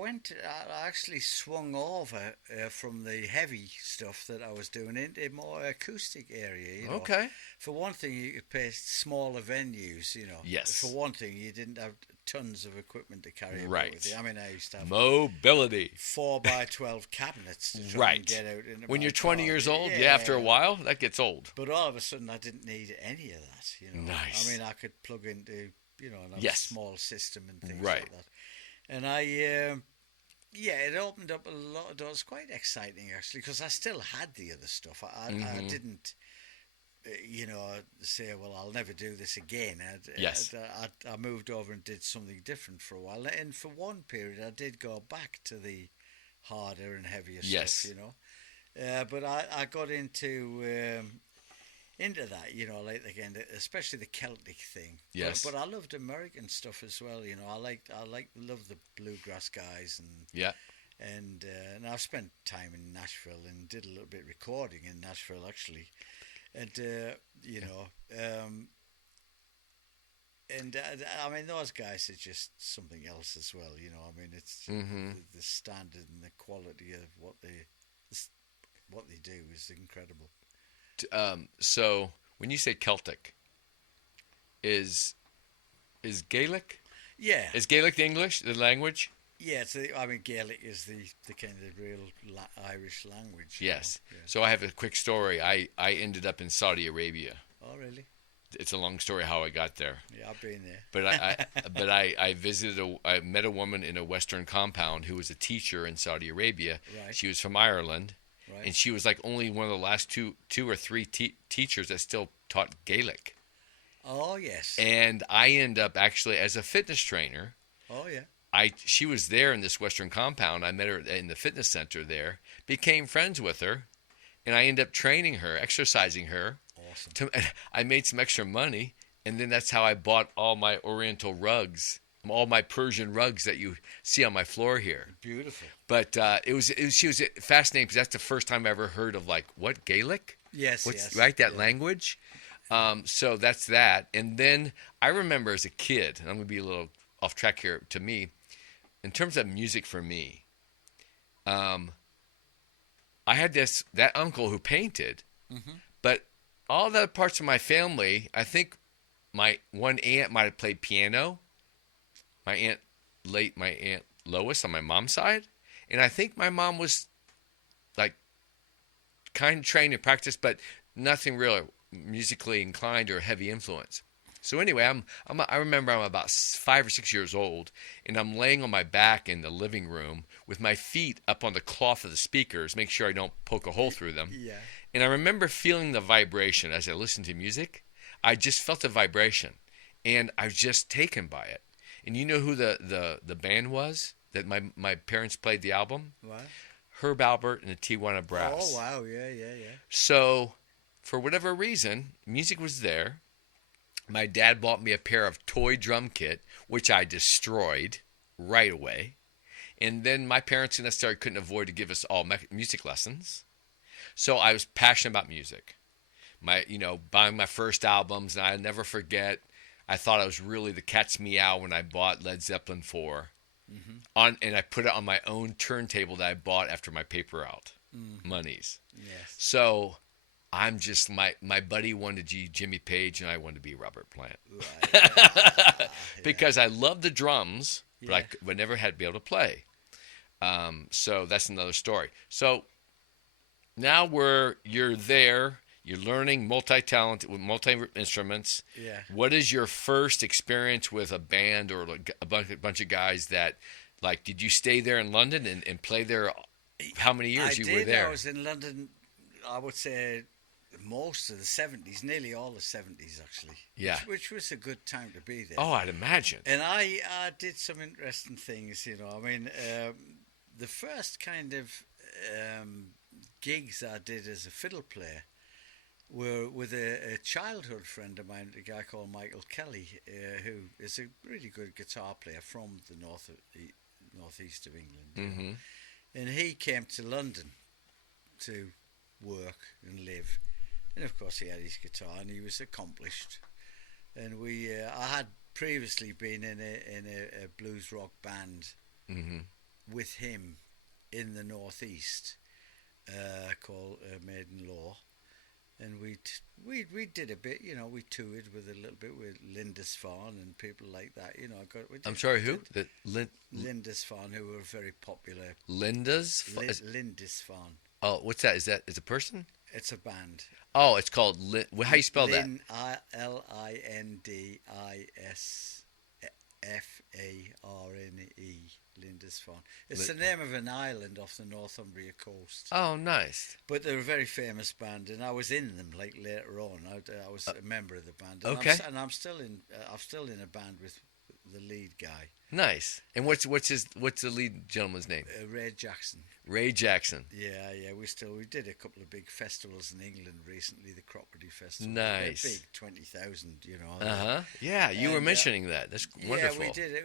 actually swung over from the heavy stuff that I was doing into a more acoustic area. Okay. For one thing, you could play smaller venues, Yes. For one thing, you didn't have tons of equipment to carry about Right. with you. I used to have mobility 4x12 cabinets to try and get out into when my you're 20 car. years old, after a while, that gets old. But all of a sudden, I didn't need any of that. Nice. I could plug into, a small system and things like that. And it opened up a lot of doors. Quite exciting, actually, because I still had the other stuff. I didn't, say, well, I'll never do this again. I moved over and did something different for a while. And for one period, I did go back to the harder and heavier stuff, but I got into that, again, especially the Celtic thing. Yes. But I loved American stuff as well. Love the bluegrass guys and I've spent time in Nashville and did a little bit of recording in Nashville actually, and those guys are just something else as well. It's the standard and the quality of what they do is incredible. So when you say Celtic, is Gaelic? Yeah. Is Gaelic the language? Yeah, Gaelic is the kind of real Irish language. Yes. Yeah. So I have a quick story. I ended up in Saudi Arabia. Oh, really? It's a long story how I got there. Yeah, I've been there. But I met a woman in a Western compound who was a teacher in Saudi Arabia. Right. She was from Ireland. Right. And she was only one of the last two or three teachers that still taught Gaelic. Oh, yes. And I ended up actually as a fitness trainer. Oh, yeah. She was there in this Western compound. I met her in the fitness center there, became friends with her, and I ended up training her, exercising her. Awesome. I made some extra money, and then that's how I bought all my Oriental rugs, all my Persian rugs that you see on my floor here. Beautiful. But she was fascinating because that's the first time I ever heard of what Gaelic? Yes, yes. Right, that language. So that's that. And then I remember as a kid, and I'm going to be a little off track here to me, in terms of music for me, I had that uncle who painted, but all the parts of my family, I think my one aunt might have played piano, my aunt Lois on my mom's side, and I think my mom was kind of trained and practiced, but nothing really musically inclined or heavy influence. So anyway, I remember I'm about 5 or 6 years old, and I'm laying on my back in the living room with my feet up on the cloth of the speakers, make sure I don't poke a hole through them. Yeah. And I remember feeling the vibration as I listened to music. I just felt the vibration, and I was just taken by it. And you know who the band was that my parents played the album? What? Herb Alpert and the Tijuana Brass. Oh, wow. Yeah. So, for whatever reason, music was there. My dad bought me a pair of toy drum kit, which I destroyed right away. And then my parents couldn't avoid to give us all music lessons. So I was passionate about music. Buying my first albums, and I'll never forget, I thought I was really the cat's meow when I bought Led Zeppelin 4. and I put it on my own turntable that I bought after my paper out monies. Yes. So I'm just my buddy wanted to be Jimmy Page and I wanted to be Robert Plant. Right. Because I love the drums, but Yeah. I never had to be able to play. So that's another story. So now you're there, you're learning multi-talented with multi-instruments. Yeah. What is your first experience with a band or like a bunch of guys that, like, did you stay there in London and play there? How many years I you did. were there? I was in London, I would say, most of the 70s, nearly all the 70s, actually. Yeah. Which was a good time to be there. Oh, I'd imagine. And I did some interesting things, you know. I mean, the first kind of gigs I did as a fiddle player were with a childhood friend of mine, a guy called Michael Kelly, who is a really good guitar player from the northeast of England. Mm-hmm. And he came to London to work and live. And of course he had his guitar and he was accomplished. And I had previously been in a blues rock band with him in the northeast called Maiden Law. And we did a bit, you know. We toured with a little bit with Lindisfarne and people like that, you know. I'm sorry, who? Lindisfarne, who were very popular. Lindisfarne. Lindisfarne. Oh, what's that? Is a person? It's a band. Oh, it's called how you spell that? Lindisfarne. Lindisfarne. It's the name of an island off the Northumbria coast. Oh, nice. But they're a very famous band, and I was in them like later on. I was a member of the band. And okay. I'm still in a band with the lead guy. Nice. And what's the lead gentleman's name? Ray Jackson. Ray Jackson. Yeah. We did a couple of big festivals in England recently. The Crockedy Festival. Nice. They're big, 20,000. You know. Yeah, you were mentioning that. That's wonderful. Yeah, we did it.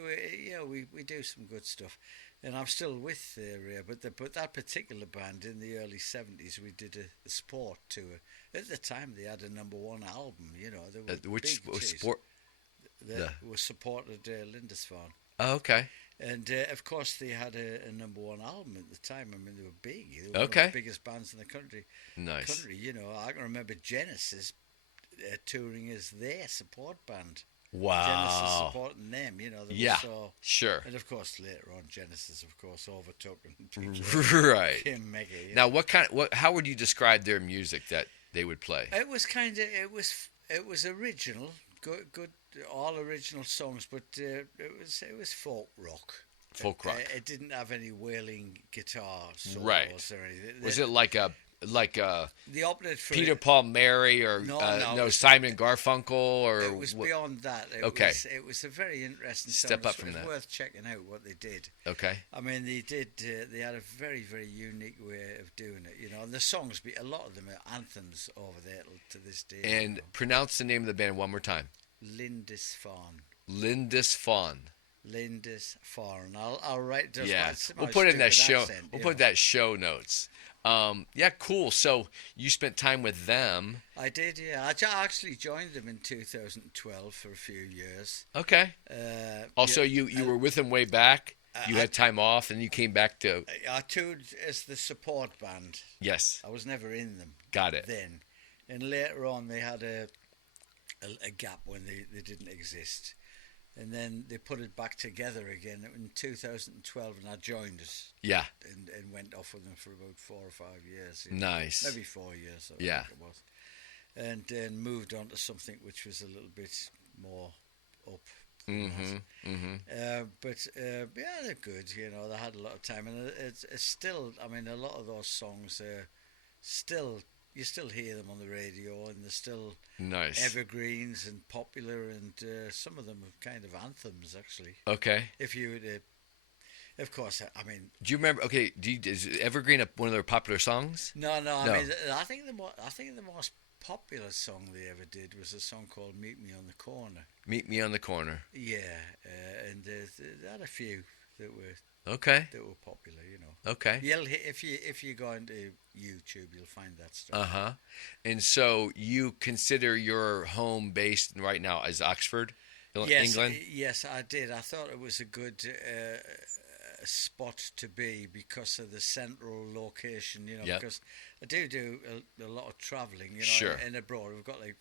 We do some good stuff, and I'm still with Ray. But that particular band in the early '70s, we did a sport tour. At the time, they had a #1 album. You know, they were which big sport? That was supported Lindisfarne. Oh, okay. And of course, they had a #1 album at the time. I mean, they were big. They were one of the biggest bands in the country. Nice. You know, I can remember Genesis touring as their support band. Wow. Genesis supporting them, you know. Yeah. Sure. And of course, later on, Genesis, of course, overtook and became mega. Now, how would you describe their music that they would play? It was it was original, good, all original songs, but it was folk rock. Folk rock. It didn't have any wailing guitar solos or anything. Was it like a the opposite for Peter Paul Mary or no Simon Garfunkel or it was beyond that. It was a very interesting step song. up from that. It's worth checking out what they did. Okay. I mean, they had a very, very unique way of doing it, you know. And the songs, a lot of them are anthems over there to this day. And pronounce the name of the band one more time. Lindisfarne. Lindisfarne. Lindisfarne. I'll write. We'll put it in that show. Accent, we'll put that show notes. Yeah, cool. So you spent time with them. I did, yeah. I actually joined them in 2012 for a few years. Okay. Also, you were with them way back. You had time off, and you came back to. I toured as the support band. Yes. I was never in them. Got it. Then, and later on, they had a gap when they didn't exist. And then they put it back together again in 2012, and I joined it. Yeah. And went off with them for about 4 or 5 years. Nice. Maybe 4 years. I think it was. And then moved on to something which was a little bit more up. But yeah, they're good. You know, they had a lot of time, and it's still. I mean, a lot of those songs are still. You still hear them on the radio, and they're still nice evergreens and popular, and some of them are kind of anthems, actually. Okay. If you would, of course, I mean. Do you remember? Okay, is Evergreen one of their popular songs? No. I mean, I think the most popular song they ever did was a song called "Meet Me on the Corner." Meet Me on the Corner. Yeah, and they had a few that were. Okay. That were popular, you know. Okay. If you go into YouTube, you'll find that stuff. And so you consider your home based right now as Oxford? England? Yes, I did. I thought it was a good spot to be because of the central location, Yep. because I do a lot of travelling, Sure. and abroad. I've got like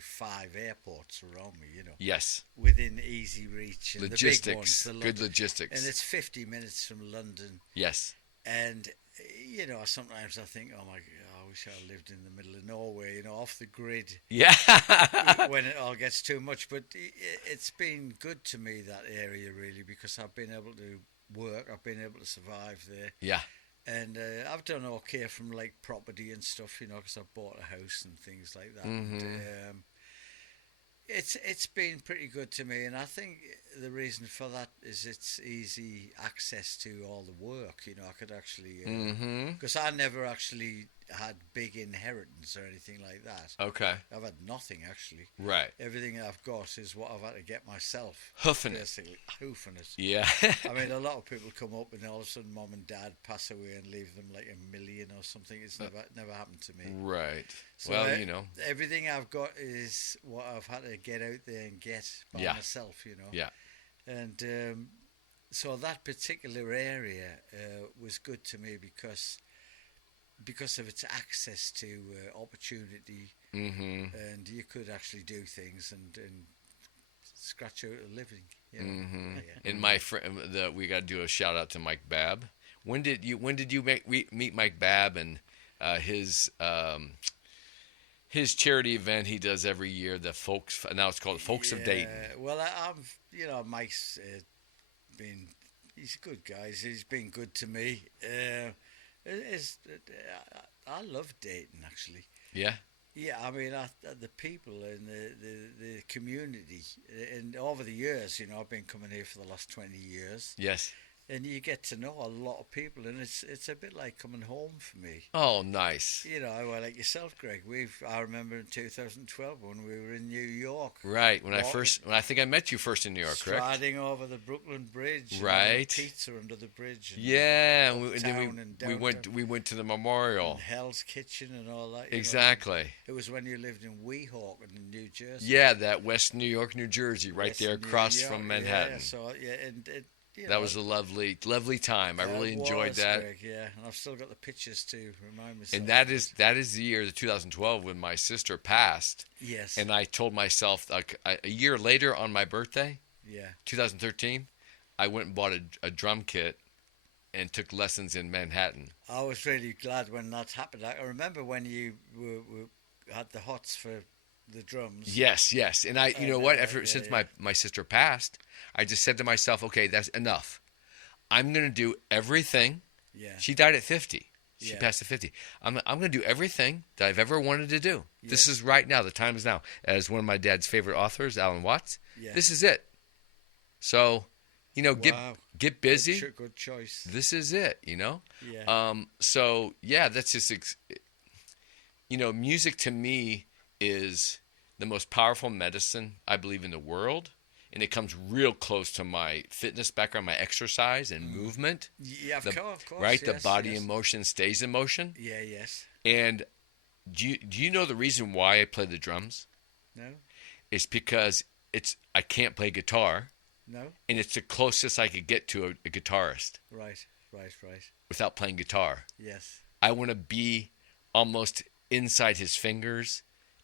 5 airports around me, Yes. within easy reach. And Logistics. The big ones, the Good London, logistics. and it's 50 minutes from London. Yes. And sometimes I think, oh my God, I wish I lived in the middle of nowhere, off the grid. Yeah. When it all gets too much. But it's been good to me, that area, really, because I've been able to work, I've been able to survive there. Yeah. And I've done okay from like property and stuff, because I've bought a house and things like that. Mm-hmm. And, it's been pretty good to me, and I think the reason for that is it's easy access to all the work. I could actually, because I never actually had big inheritance or anything like that. Okay. I've had nothing actually. Right. Everything I've got is what I've had to get myself. Hoofing it. Basically, hoofing it. Yeah. I mean, a lot of people come up and all of a sudden mom and dad pass away and leave them like $1 million or something. It's never happened to me. Right. So well, everything I've got is what I've had to get out there and get by myself, Yeah. And so that particular area was good to me because of its access to opportunity, and you could actually do things and scratch out a living. And my friend, we got to do a shout out to Mike Babb. When did you meet Mike Babb and his charity event he does every year? The Folks, now it's called Folks of Dayton. Well, Mike's he's a good guy. He's been good to me. I love Dayton, actually. Yeah. Yeah, I mean, the people and the community, and over the years, I've been coming here for the last 20 years. Yes. And you get to know a lot of people, and it's a bit like coming home for me. Oh, nice. Well, like yourself, Greg. I remember in 2012 when we were in New York. Right. When I think I met you first in New York, correct? Striding over the Brooklyn Bridge. Right. Pizza under the bridge. And and then we went to the memorial. And Hell's Kitchen and all that. Exactly. It was when you lived in Weehawken in New Jersey. Yeah, that West New York, New Jersey, right there across from Manhattan. Yeah, so that was a lovely time. I really enjoyed that. Greg, yeah, and I've still got the pictures to remind myself. And that is the year, the 2012, when my sister passed. Yes. And I told myself, like, a year later on my birthday, 2013, I went and bought a drum kit and took lessons in Manhattan. I was really glad when that happened. I remember when you had the hots for the drums. Yes. And since my sister passed, I just said to myself, okay, that's enough. I'm going to do everything. Yeah. She died at 50. She passed at 50. I'm going to do everything that I've ever wanted to do. Yeah. This is right now. The time is now. As one of my dad's favorite authors, Alan Watts, this is it. So, get busy. Good choice. This is it, Yeah. That's just, music to me is the most powerful medicine, I believe, in the world. And it comes real close to my fitness background, my exercise and movement. Yeah, of course. Right? The body in motion stays in motion. Yeah, yes. And do you know the reason why I play the drums? No. It's because I can't play guitar. No. And it's the closest I could get to a guitarist. Right. Without playing guitar. Yes. I want to be almost inside his fingers,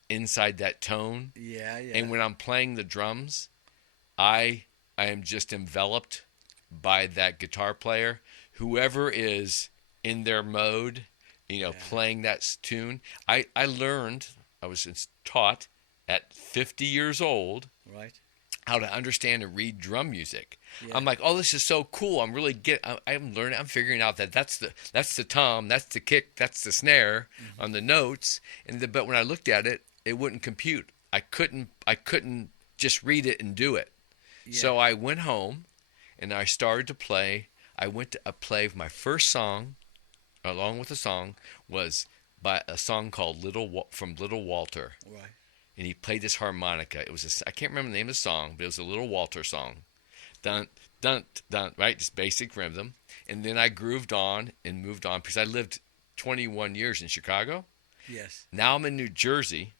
inside that tone. Yeah. And when I'm playing the drums, I am just enveloped by that guitar player. Whoever is in their mode, playing that tune. I was taught at 50 years old, right, how to understand and read drum music. Yeah. I'm like, oh, this is so cool. I'm learning. I'm figuring out that that's the tom, that's the kick, that's the snare on the notes. But when I looked at it, it wouldn't compute. I couldn't just read it and do it. Yeah. So I went home and I started to play. I went to play my first song, along with the song, was by a song called from Little Walter. Right. And he played this harmonica. It was I can't remember the name of the song, but it was a Little Walter song. Dun, dun, dun, right? Just basic rhythm. And then I grooved on and moved on because I lived 21 years in Chicago. Yes. Now I'm in New Jersey,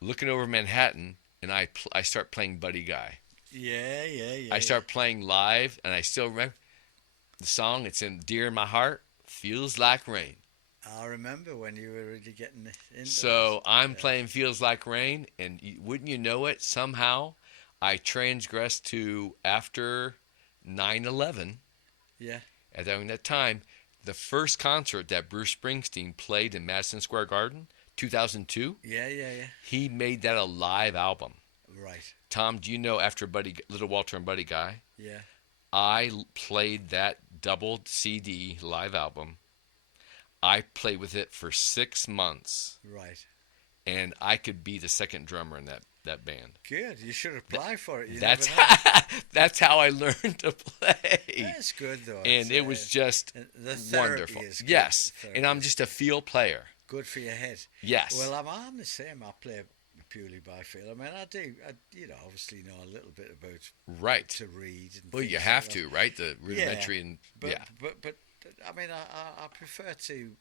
looking over Manhattan, and I start playing Buddy Guy. Yeah. I start playing live, and I still remember the song. It's dear in my heart. Feels like rain. I remember when you were really getting into So this. I'm playing Feels Like Rain, and wouldn't you know it, somehow I transgressed to after 9/11. Yeah. At that time, the first concert that Bruce Springsteen played in Madison Square Garden, 2002, Yeah. he made that a live album. Right. Tom, do you know after Little Walter and Buddy Guy, Yeah. I played that double CD live album. I played with it for 6 months, Right. and I could be the second drummer in that band. Good. You should apply for it. You That's never know. that's how I learned to play. That's good though. And it was just the therapy wonderful. is good. Yes, The therapy and I'm is just a feel player. good for your head. Yes. Well, I'm the same. I play purely by feel. I mean, I obviously know a little bit about Right. to read. And Well, things you like have that. to, right? The rudimentary and But, yeah. but I mean, I prefer to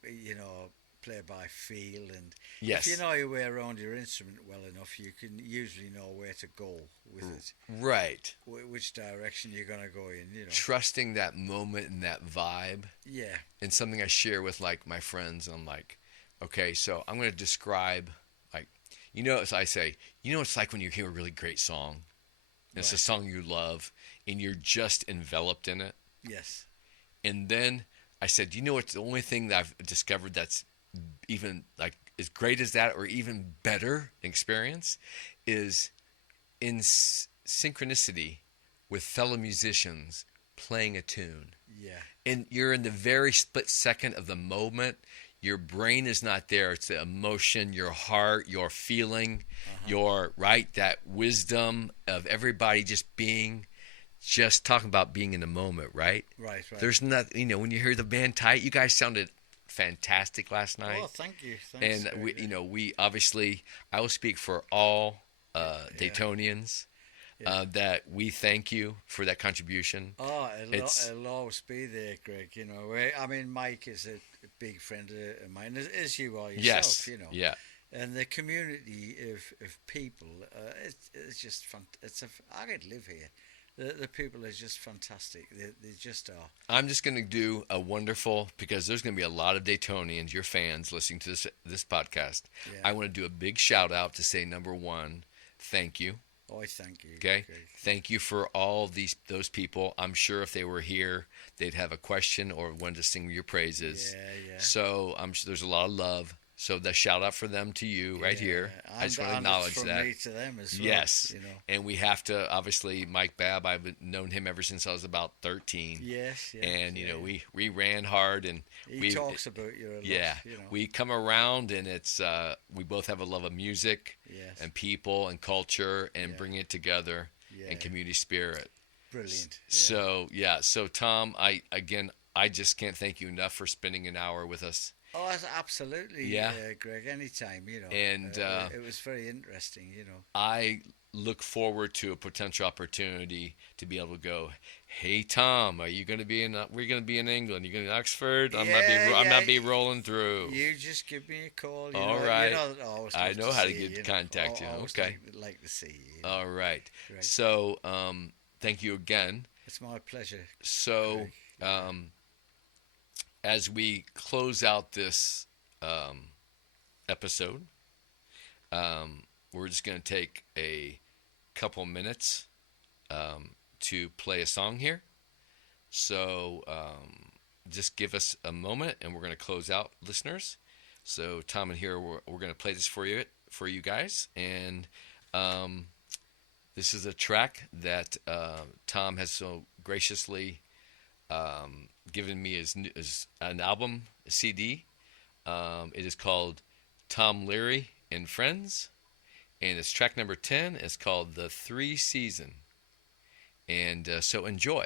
play by feel, and Yes. if you know your way around your instrument well enough, you can usually know where to go with it, Right. which direction you're gonna go in. Trusting that moment and that vibe, Yeah. and something I share with like my friends. I'm like, okay, so I'm going to describe, like, as I say, it's like when you hear a really great song, and it's a Right. song you love, and you're just enveloped in it. Yes. And then I said, it's the only thing that I've discovered that's even like as great as that, or even better experience, is in synchronicity with fellow musicians playing a tune. Yeah. And you're in the very split second of the moment. Your brain is not there. It's the emotion, your heart, your feeling, your that wisdom of everybody just talking about being in the moment, right? Right. There's not, when you hear the band tight, you guys sounded fantastic last night. Oh, thank you. Thanks. And we obviously, I will speak for all Daytonians, that we thank you for that contribution. Oh, it'll always be there, Greg. I mean, Mike is a big friend of mine, as you are yourself. Yes. Yeah. And the community of people, it's just fun. I could live here. The people are just fantastic. They just are. I'm just going to do a wonderful, because there's going to be a lot of Daytonians, your fans, listening to this podcast. Yeah. I want to do a big shout out to say, number one, thank you. Oh, I thank you. Okay. Greg. Thank you for all those people. I'm sure if they were here, they'd have a question or wanted to sing your praises. Yeah. So I'm sure there's a lot of love. So the shout out for them to you right here. I just want to acknowledge from that. me to them as well. Yes. And we have to, obviously, Mike Babb, I've known him ever since I was about 13. Yes. And, we ran hard, and he talks about you a lot. Yeah. We come around, and it's, we both have a love of music and people and culture and bringing it together and community spirit. Brilliant. So Tom, I just can't thank you enough for spending an hour with us. Oh, absolutely, Greg. Anytime, And it was very interesting, I look forward to a potential opportunity to be able to go, hey Tom, are you going to be we're going to be in England? You're going to be in Oxford? I'm not be rolling through. You just give me a call. All right. I know how to get contact you. Okay. Like to see you. All right. Great. So, thank you again. It's my pleasure. So, as we close out this episode, we're just going to take a couple minutes to play a song here. So just give us a moment, and we're going to close out, listeners. So Tom and here, we're going to play this for you guys. And this is a track that Tom has so graciously given me as an album, a CD. It is called Tom Leary and Friends, and it's track number 10. It's called The Three Season, and so enjoy.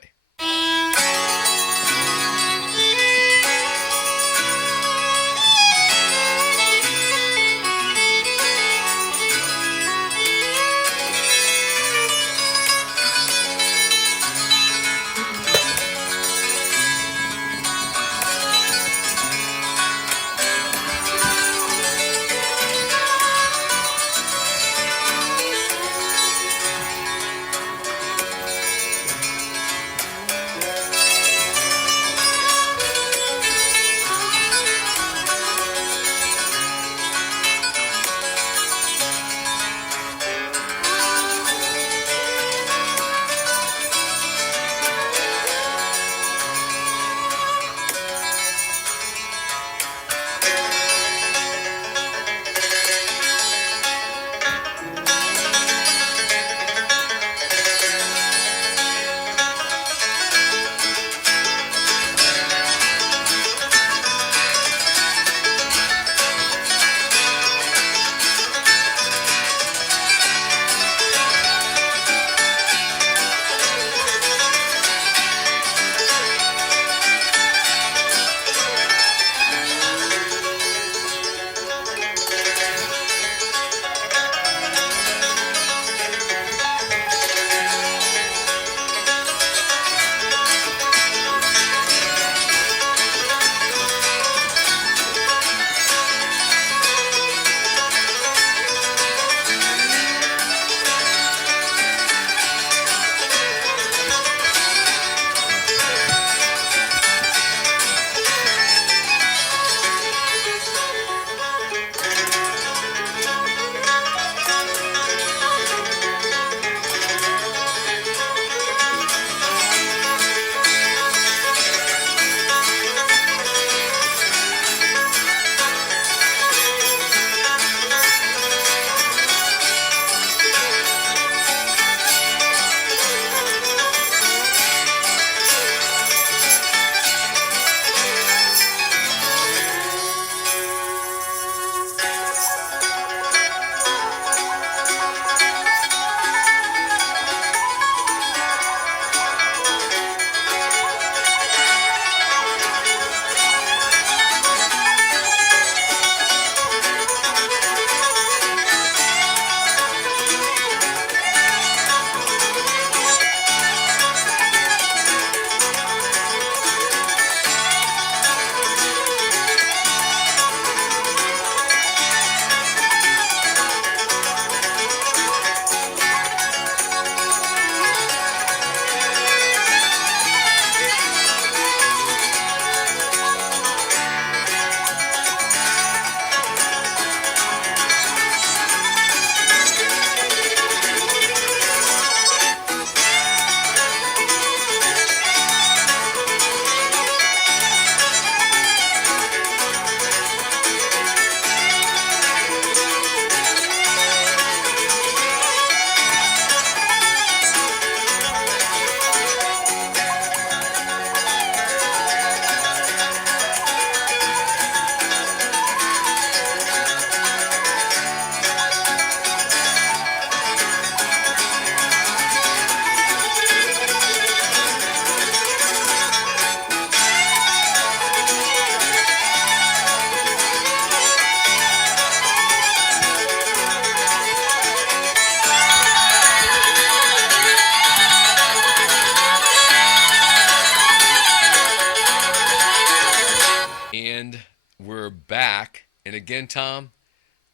And we're back. And again, Tom,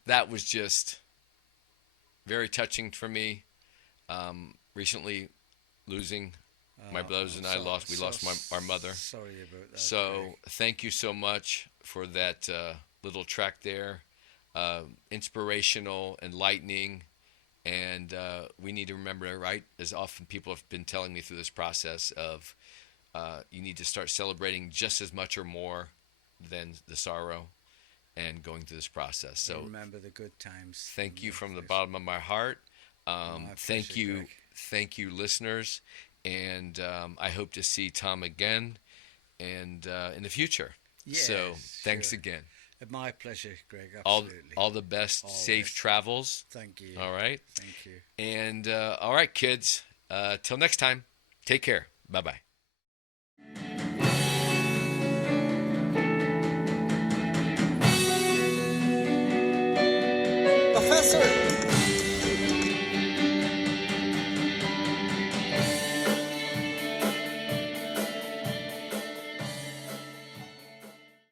that was just very touching for me. Recently losing my brothers and I lost our mother. Sorry about that. So Greg. thank you so much for that little track there. Inspirational, enlightening, and we need to remember, right, as often people have been telling me through this process of you need to start celebrating just as much or more than the sorrow and going through this process. So remember the good times. thank you from the bottom of my heart. Thank you, Greg. thank you, listeners, and I hope to see Tom again and in the future. Yes, so thanks sure. again. My pleasure, Greg. Absolutely. All the best. Always. Safe travels. Thank you. All right. Thank you. And all right, kids. Till next time. Take care. Bye-bye. Professor!